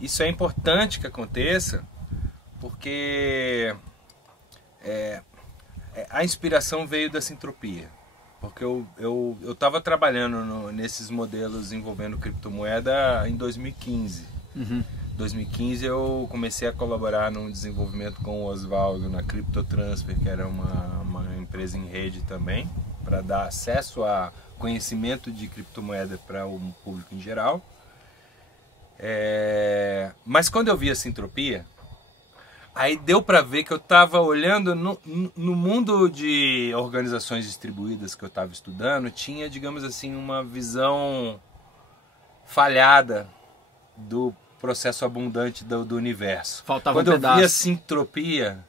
Isso é importante que aconteça, porque a inspiração veio da sintropia. Porque eu estava trabalhando nesses modelos envolvendo criptomoeda em 2015. Em 2015 eu comecei a colaborar no desenvolvimento com o Oswaldo na CryptoTransfer, que era uma empresa em rede também, para dar acesso a conhecimento de criptomoeda para o público em geral. Mas quando eu vi a sintropia, aí deu para ver que eu estava olhando no mundo de organizações distribuídas que eu estava estudando, tinha, digamos assim, uma visão falhada do processo abundante do universo. Faltava quando eu vi a sintropia,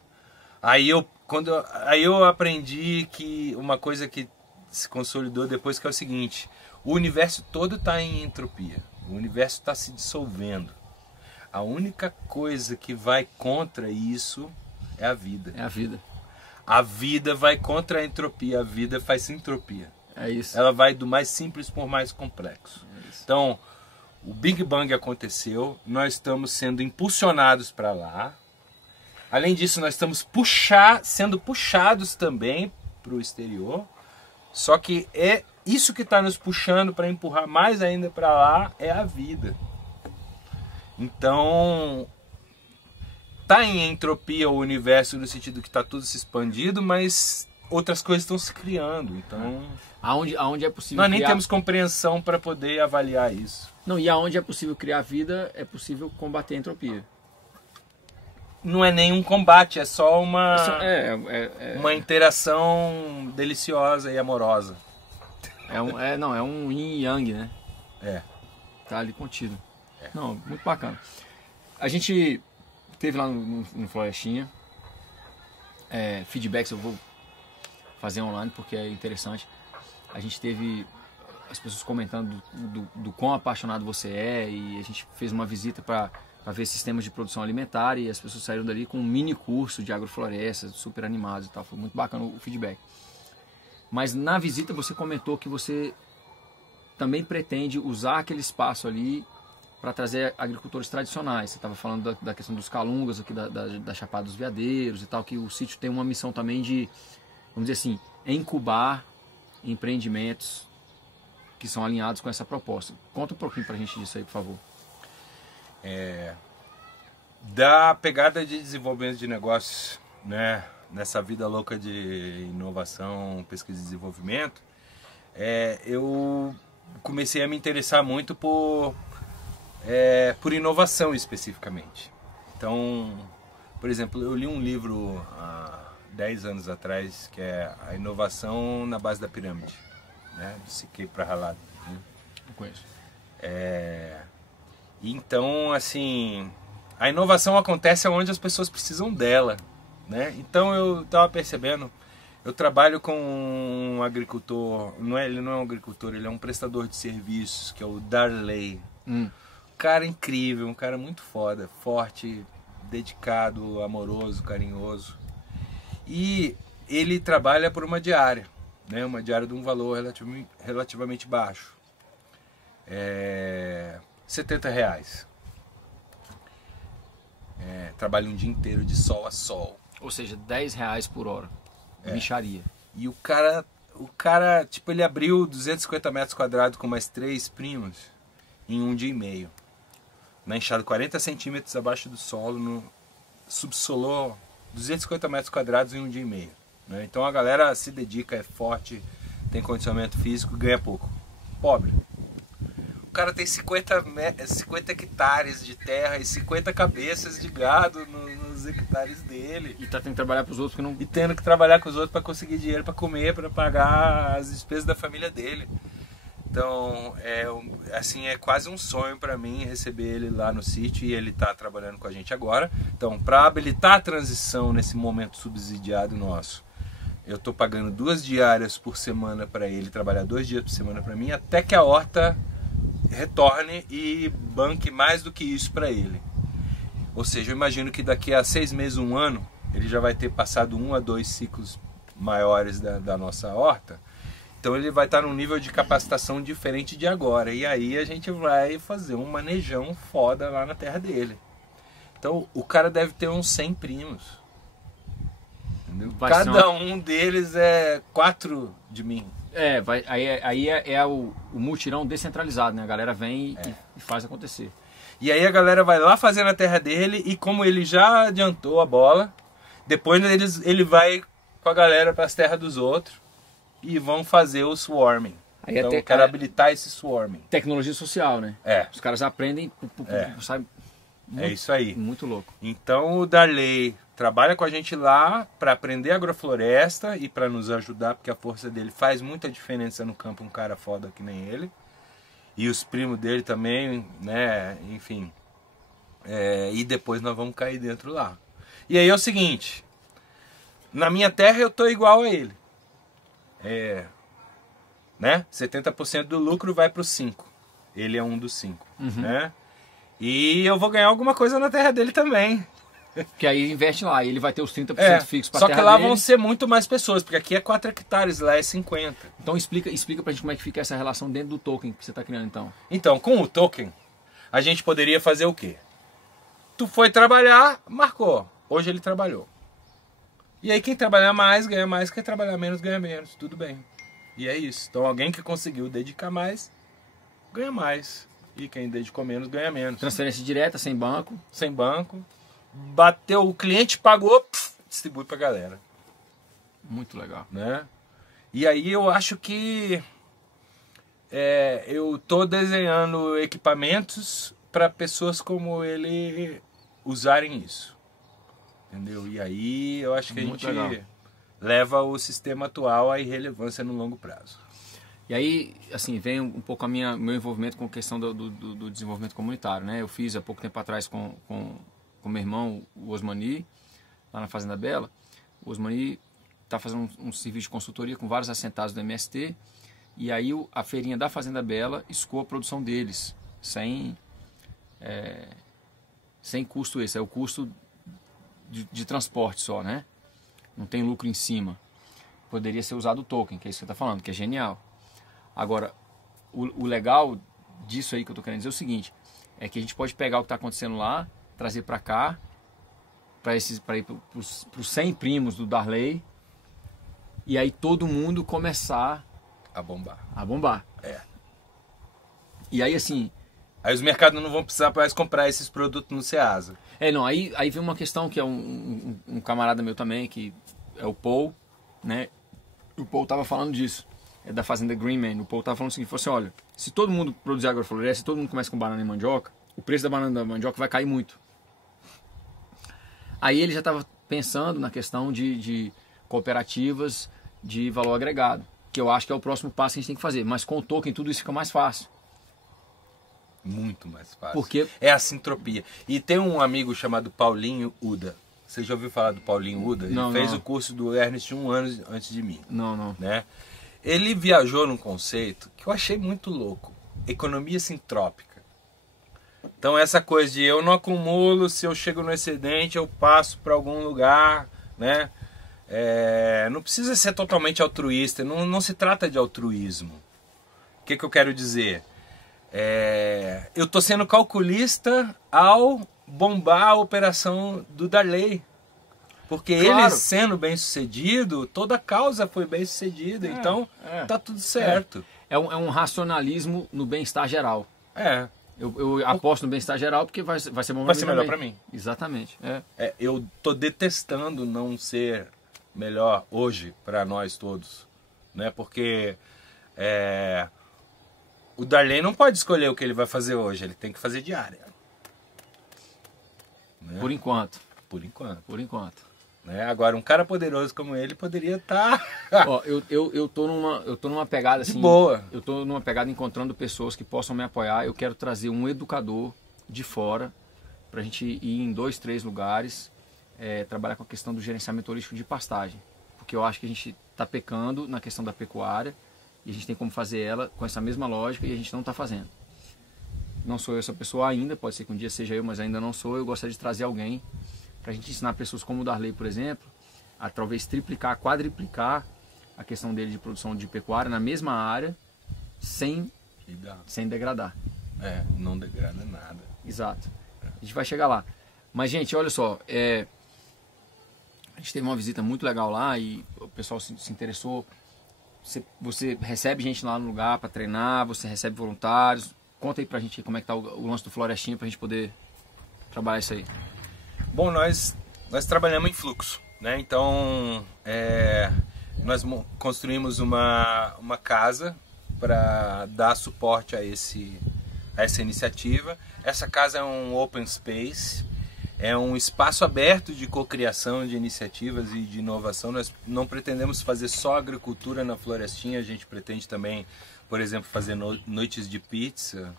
aí eu aprendi que uma coisa que se consolidou depois, que é o seguinte: o universo todo está em entropia, o universo está se dissolvendo. A única coisa que vai contra isso é a vida. É a vida. A vida vai contra a entropia, a vida faz entropia. É isso. Ela vai do mais simples por mais complexo. Então, o Big Bang aconteceu, nós estamos sendo impulsionados para lá. Além disso, nós estamos sendo puxados também para o exterior. Só que é isso que está nos puxando para empurrar mais ainda para lá é a vida. Então, tá em entropia o universo no sentido que está tudo se expandindo, mas outras coisas estão se criando. Então, aonde é possível nós nem temos compreensão para poder avaliar isso. Não, e aonde é possível criar vida, é possível combater a entropia. Não é nenhum combate, é só uma interação deliciosa e amorosa. É um yin e yang, né? É. Tá ali contido. Não, muito bacana. A gente teve lá no Florestinha feedbacks, eu vou fazer online porque é interessante. A gente teve as pessoas comentando do quão apaixonado você é, e a gente fez uma visita para ver sistemas de produção alimentar, e as pessoas saíram dali com um mini curso de agrofloresta, super animados e tal. Foi muito bacana o feedback. Mas na visita você comentou que você também pretende usar aquele espaço ali para trazer agricultores tradicionais. Você estava falando da questão dos calungas aqui da Chapada dos Veadeiros e tal, que o sítio tem uma missão também de, vamos dizer assim, incubar empreendimentos que são alinhados com essa proposta. Conta um pouquinho para a gente disso aí, por favor. Da pegada de desenvolvimento de negócios, né, nessa vida louca de inovação, pesquisa e desenvolvimento, eu comecei a me interessar muito por inovação especificamente. Então, por exemplo, eu li um livro há 10 anos atrás que é A Inovação na Base da Pirâmide, né, do Siquei Prahalad. Não conheço. Então, assim, a inovação acontece onde as pessoas precisam dela, né? Então eu estava percebendo, eu trabalho com um agricultor, ele não é um agricultor, ele é um prestador de serviços, que é o Darley. Um cara incrível, um cara muito foda, forte, dedicado, amoroso, carinhoso. E ele trabalha por uma diária, né? Uma diária de um valor relativamente baixo. R$70. Trabalha um dia inteiro de sol a sol. Ou seja, R$10 por hora. Mixaria. E o cara, tipo, ele abriu 250 metros quadrados com mais 3 primos em um dia e meio. Na enxada 40 centímetros abaixo do solo, subsolou 250 metros quadrados em um dia e meio. Né? Então a galera se dedica, é forte, tem condicionamento físico, ganha pouco. Pobre. O cara tem 50 hectares de terra e 50 cabeças de gado nos hectares dele. E tá tendo que trabalhar para os outros que não... E tendo que trabalhar com os outros para conseguir dinheiro para comer, para pagar as despesas da família dele. Então, é quase um sonho para mim receber ele lá no sítio, e ele tá trabalhando com a gente agora. Então, para habilitar a transição nesse momento subsidiado nosso, eu tô pagando 2 diárias por semana para ele trabalhar 2 dias por semana para mim, até que a horta retorne e banque mais do que isso para ele. Ou seja, eu imagino que daqui a 6 meses, 1 ano, ele já vai ter passado 1 a 2 ciclos maiores da nossa horta. Então ele vai estar num nível de capacitação diferente de agora. E aí a gente vai fazer um manejão foda lá na terra dele. Então o cara deve ter uns 100 primos. Entendeu? Cada um deles é 4 de mim. Aí é o mutirão descentralizado, né? A galera vem e faz acontecer. E aí a galera vai lá fazer na terra dele, e como ele já adiantou a bola, depois ele vai com a galera para as terras dos outros e vão fazer o swarming. Aí então eu quero habilitar esse swarming. Tecnologia social, né? Os caras aprendem, sabe? É isso aí. Muito louco. Então o Darley trabalha com a gente lá para aprender agrofloresta e para nos ajudar, porque a força dele faz muita diferença no campo, um cara foda que nem ele. E os primos dele também, né? Enfim. E depois nós vamos cair dentro lá. E aí é o seguinte, na minha terra eu tô igual a ele. Né? 70% do lucro vai para os 5. Ele é um dos 5. Né? E eu vou ganhar alguma coisa na terra dele também. Que aí investe lá, e ele vai ter os 30% fixos para só terra que lá dele. vão ser muito mais pessoas, porque aqui é 4 hectares, lá é 50. Então explica pra gente como é que fica essa relação dentro do token que você está criando então. Então, com o token, a gente poderia fazer o quê? Tu foi trabalhar, marcou. Hoje ele trabalhou. E aí quem trabalhar mais, ganha mais. Quem trabalhar menos, ganha menos. Tudo bem. E é isso. Então alguém que conseguiu dedicar mais, ganha mais. E quem dedicou menos, ganha menos. Transferência direta, sem banco. Sem banco. Bateu, o cliente pagou, distribui pra galera. Muito legal. Né? E aí eu acho que eu tô desenhando equipamentos para pessoas como ele usarem isso. Entendeu? E aí eu acho que Muito a gente legal. leva o sistema atual à irrelevância no longo prazo. E aí, assim, vem um pouco meu envolvimento com a questão do desenvolvimento comunitário, né? Eu fiz há pouco tempo atrás com meu irmão, o Osmani, lá na Fazenda Bela. O Osmani está fazendo um serviço de consultoria com vários assentados do MST, e aí a feirinha da Fazenda Bela escoa a produção deles, sem custo esse, é o custo de transporte só, né? Não tem lucro em cima. Poderia ser usado o token, que é isso que você está falando, que é genial. Agora, o legal disso aí que eu estou querendo dizer é o seguinte, é que a gente pode pegar o que está acontecendo lá, trazer para cá, para ir para os 100 primos do Darley, e aí todo mundo começar A bombar. a bombar. E aí assim... Aí os mercados não vão precisar mais comprar esses produtos no Ceasa. Não, aí vem uma questão que é um camarada meu também, que é o Paul, né? O Paul tava falando disso, é da Fazenda Greenman. O Paul tava falando o seguinte, falou assim, olha, se todo mundo produzir agrofloresta, se todo mundo começa com banana e mandioca, o preço da banana e da mandioca vai cair muito. Aí ele já estava pensando na questão de cooperativas de valor agregado, que eu acho que é o próximo passo que a gente tem que fazer. Mas com o token tudo isso fica mais fácil. Muito mais fácil. Porque... é a sintropia. E tem um amigo chamado Paulinho Uda. Você já ouviu falar do Paulinho Uda? Não, Ele fez não. o curso do Ernest 1 ano antes de mim. Não. Né? Ele viajou num conceito que eu achei muito louco. Economia sintrópica. Então essa coisa de eu não acumulo, se eu chego no excedente eu passo para algum lugar, né? Não precisa ser totalmente altruísta, não se trata de altruísmo. O que eu quero dizer? Eu estou sendo calculista ao bombar a operação do Darley. Porque Claro. ele sendo bem sucedido, toda a causa foi bem sucedida, então tá tudo certo. É um racionalismo no bem-estar geral. Eu aposto no bem-estar geral porque vai ser bom Vai ser melhor para mim. Exatamente. Eu tô detestando não ser melhor hoje para nós todos, né? Porque o Darley não pode escolher o que ele vai fazer hoje, ele tem que fazer diária. Né? Por enquanto. Por enquanto. Por enquanto. Né? Agora, um cara poderoso como ele poderia estar... Ó, eu tô numa pegada assim... De boa. Eu tô numa pegada encontrando pessoas que possam me apoiar. Eu quero trazer um educador de fora pra gente ir em 2, 3 lugares, trabalhar com a questão do gerenciamento holístico de pastagem. Porque eu acho que a gente tá pecando na questão da pecuária e a gente tem como fazer ela com essa mesma lógica e a gente não tá fazendo. Não sou eu essa pessoa ainda, pode ser que um dia seja eu, mas ainda não sou. Eu gostaria de trazer alguém para a gente ensinar pessoas como o Darley, por exemplo, a talvez triplicar, quadriplicar a questão dele de produção de pecuária na mesma área, sem degradar. Não degrada nada. Exato. A gente vai chegar lá. Mas, gente, olha só, a gente teve uma visita muito legal lá e o pessoal se interessou. Você recebe gente lá no lugar para treinar, você recebe voluntários. Conta aí pra gente como é que tá o lance do Florestinha pra gente poder trabalhar isso aí. Bom, nós trabalhamos em fluxo, né? Então, nós construímos uma casa para dar suporte a essa iniciativa. Essa casa é um open space, é um espaço aberto de cocriação de iniciativas e de inovação. Nós não pretendemos fazer só agricultura na Florestinha, a gente pretende também, por exemplo, fazer noites de pizza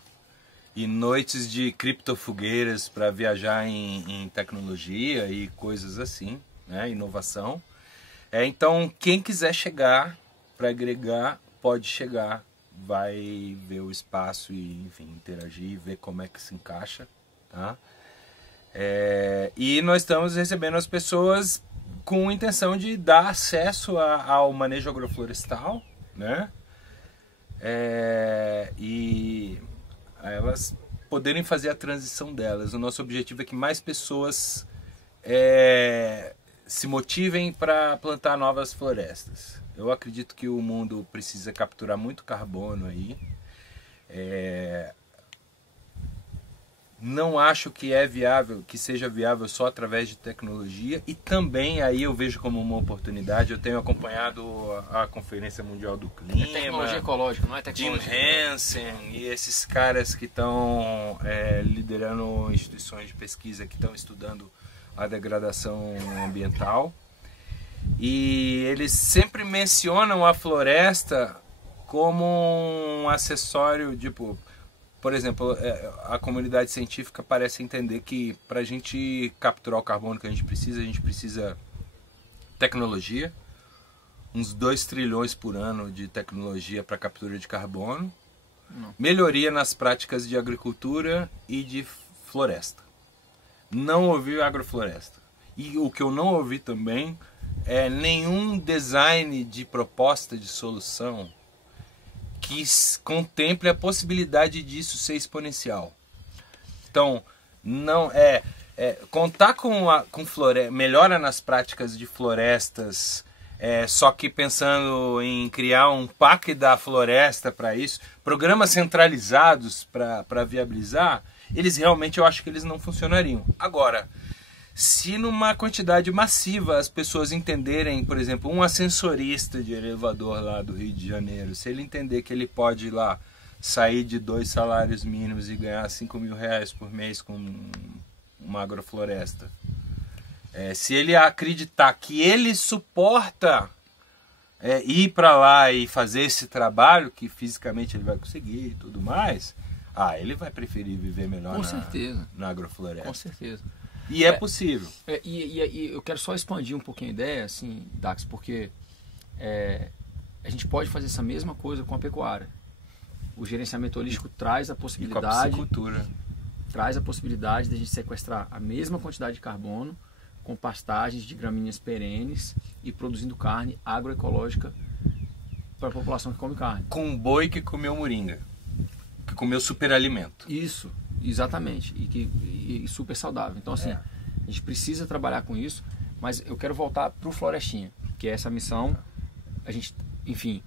e noites de criptofogueiras para viajar em tecnologia e coisas assim, né? Inovação. Então, quem quiser chegar para agregar, pode chegar, vai ver o espaço e, enfim, interagir, ver como é que se encaixa, tá? E nós estamos recebendo as pessoas com a intenção de dar acesso ao manejo agroflorestal, né? E a elas poderem fazer a transição delas. O nosso objetivo é que mais pessoas se motivem para plantar novas florestas. Eu acredito que o mundo precisa capturar muito carbono aí. Não acho que que seja viável só através de tecnologia, e também aí eu vejo como uma oportunidade. Eu tenho acompanhado a Conferência Mundial do Clima, tecnologia ecológica, não é Jim tecnologia. Hansen e esses caras que estão liderando instituições de pesquisa que estão estudando a degradação ambiental, e eles sempre mencionam a floresta como um acessório, tipo, por exemplo, a comunidade científica parece entender que para a gente capturar o carbono que a gente precisa tecnologia, uns 2 trilhões por ano de tecnologia para captura de carbono, melhoria nas práticas de agricultura e de floresta. Não ouvi agrofloresta. E o que eu não ouvi também é nenhum design de proposta de solução que contemple a possibilidade disso ser exponencial. Então, não contar com melhora nas práticas de florestas, só que pensando em criar um PAC da floresta para isso, programas centralizados para viabilizar, eu acho que eles não funcionariam. Agora, se numa quantidade massiva as pessoas entenderem, por exemplo, um ascensorista de elevador lá do Rio de Janeiro, se ele entender que ele pode ir lá sair de 2 salários mínimos e ganhar 5 mil reais por mês com uma agrofloresta, se ele acreditar que ele suporta ir para lá e fazer esse trabalho, que fisicamente ele vai conseguir e tudo mais, ele vai preferir viver melhor na agrofloresta. Com certeza. E é possível. E eu quero só expandir um pouquinho a ideia, assim, Dax, porque a gente pode fazer essa mesma coisa com a pecuária. O gerenciamento holístico traz a possibilidade, e com a piscicultura. Traz a possibilidade de a gente sequestrar a mesma quantidade de carbono com pastagens de gramíneas perenes e produzindo carne agroecológica para a população que come carne. Com um boi que comeu moringa, que comeu superalimento. Isso. Exatamente, e super saudável. Então, assim, a gente precisa trabalhar com isso, mas eu quero voltar para o Florestinha, que é essa missão. A gente, enfim,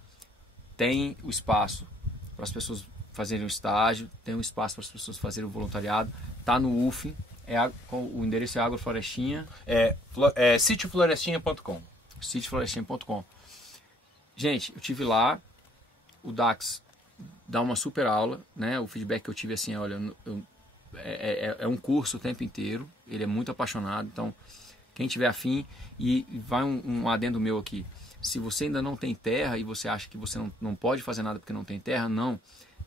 tem o espaço para as pessoas fazerem o estágio, tem o espaço para as pessoas fazerem o voluntariado, está no UFM, o endereço é agroflorestinha. Sitioflorestinha.com. Sitioflorestinha.com. Gente, eu tive lá, o Dax dá uma super aula, né? O feedback que eu tive assim, olha, é um curso o tempo inteiro, ele é muito apaixonado, então quem tiver afim, e vai um adendo meu aqui, se você ainda não tem terra e você acha que você não pode fazer nada porque não tem terra, não,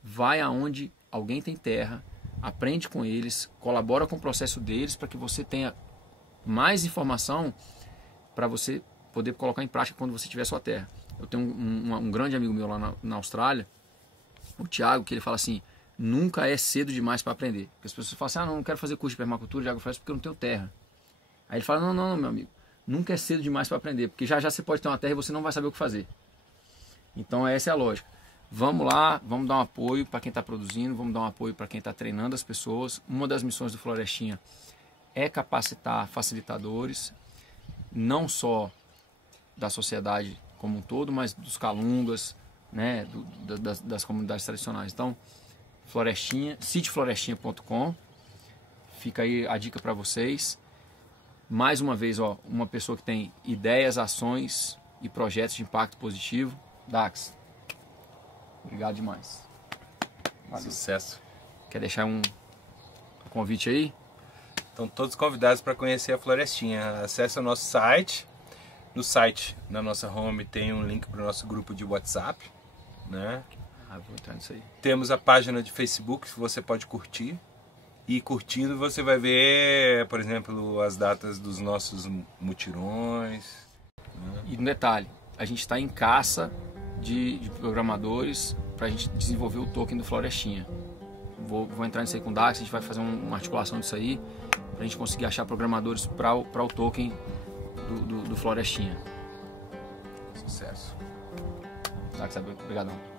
vai aonde alguém tem terra, aprende com eles, colabora com o processo deles para que você tenha mais informação para você poder colocar em prática quando você tiver sua terra. Eu tenho um grande amigo meu lá na Austrália, o Thiago, que ele fala assim, nunca é cedo demais para aprender. Porque as pessoas falam assim, não quero fazer curso de permacultura, de agrofloresta porque eu não tenho terra. Aí ele fala, não, meu amigo, nunca é cedo demais para aprender, porque já você pode ter uma terra e você não vai saber o que fazer. Então essa é a lógica. Vamos lá, vamos dar um apoio para quem está produzindo, vamos dar um apoio para quem está treinando as pessoas. Uma das missões do Florestinha é capacitar facilitadores, não só da sociedade como um todo, mas dos calungas, né, das comunidades tradicionais. Então, Florestinha, sitioflorestinha.com, fica aí a dica para vocês. Mais uma vez, uma pessoa que tem ideias, ações e projetos de impacto positivo. Dax, obrigado demais. Valeu. Sucesso. Quer deixar um convite aí? Estão todos convidados para conhecer a Florestinha. Acesse o nosso site. No site, na nossa home, tem um link para o nosso grupo de WhatsApp, né? Vou entrar nisso aí. Temos a página de Facebook que você pode curtir. E curtindo você vai ver, por exemplo, as datas dos nossos mutirões. Né? E um detalhe, a gente está em caça de programadores para a gente desenvolver o token do Florestinha. vou entrar nisso aí com o Dax, a gente vai fazer uma articulação disso aí, pra gente conseguir achar programadores para o token do Florestinha. Sucesso. Dax, obrigadão.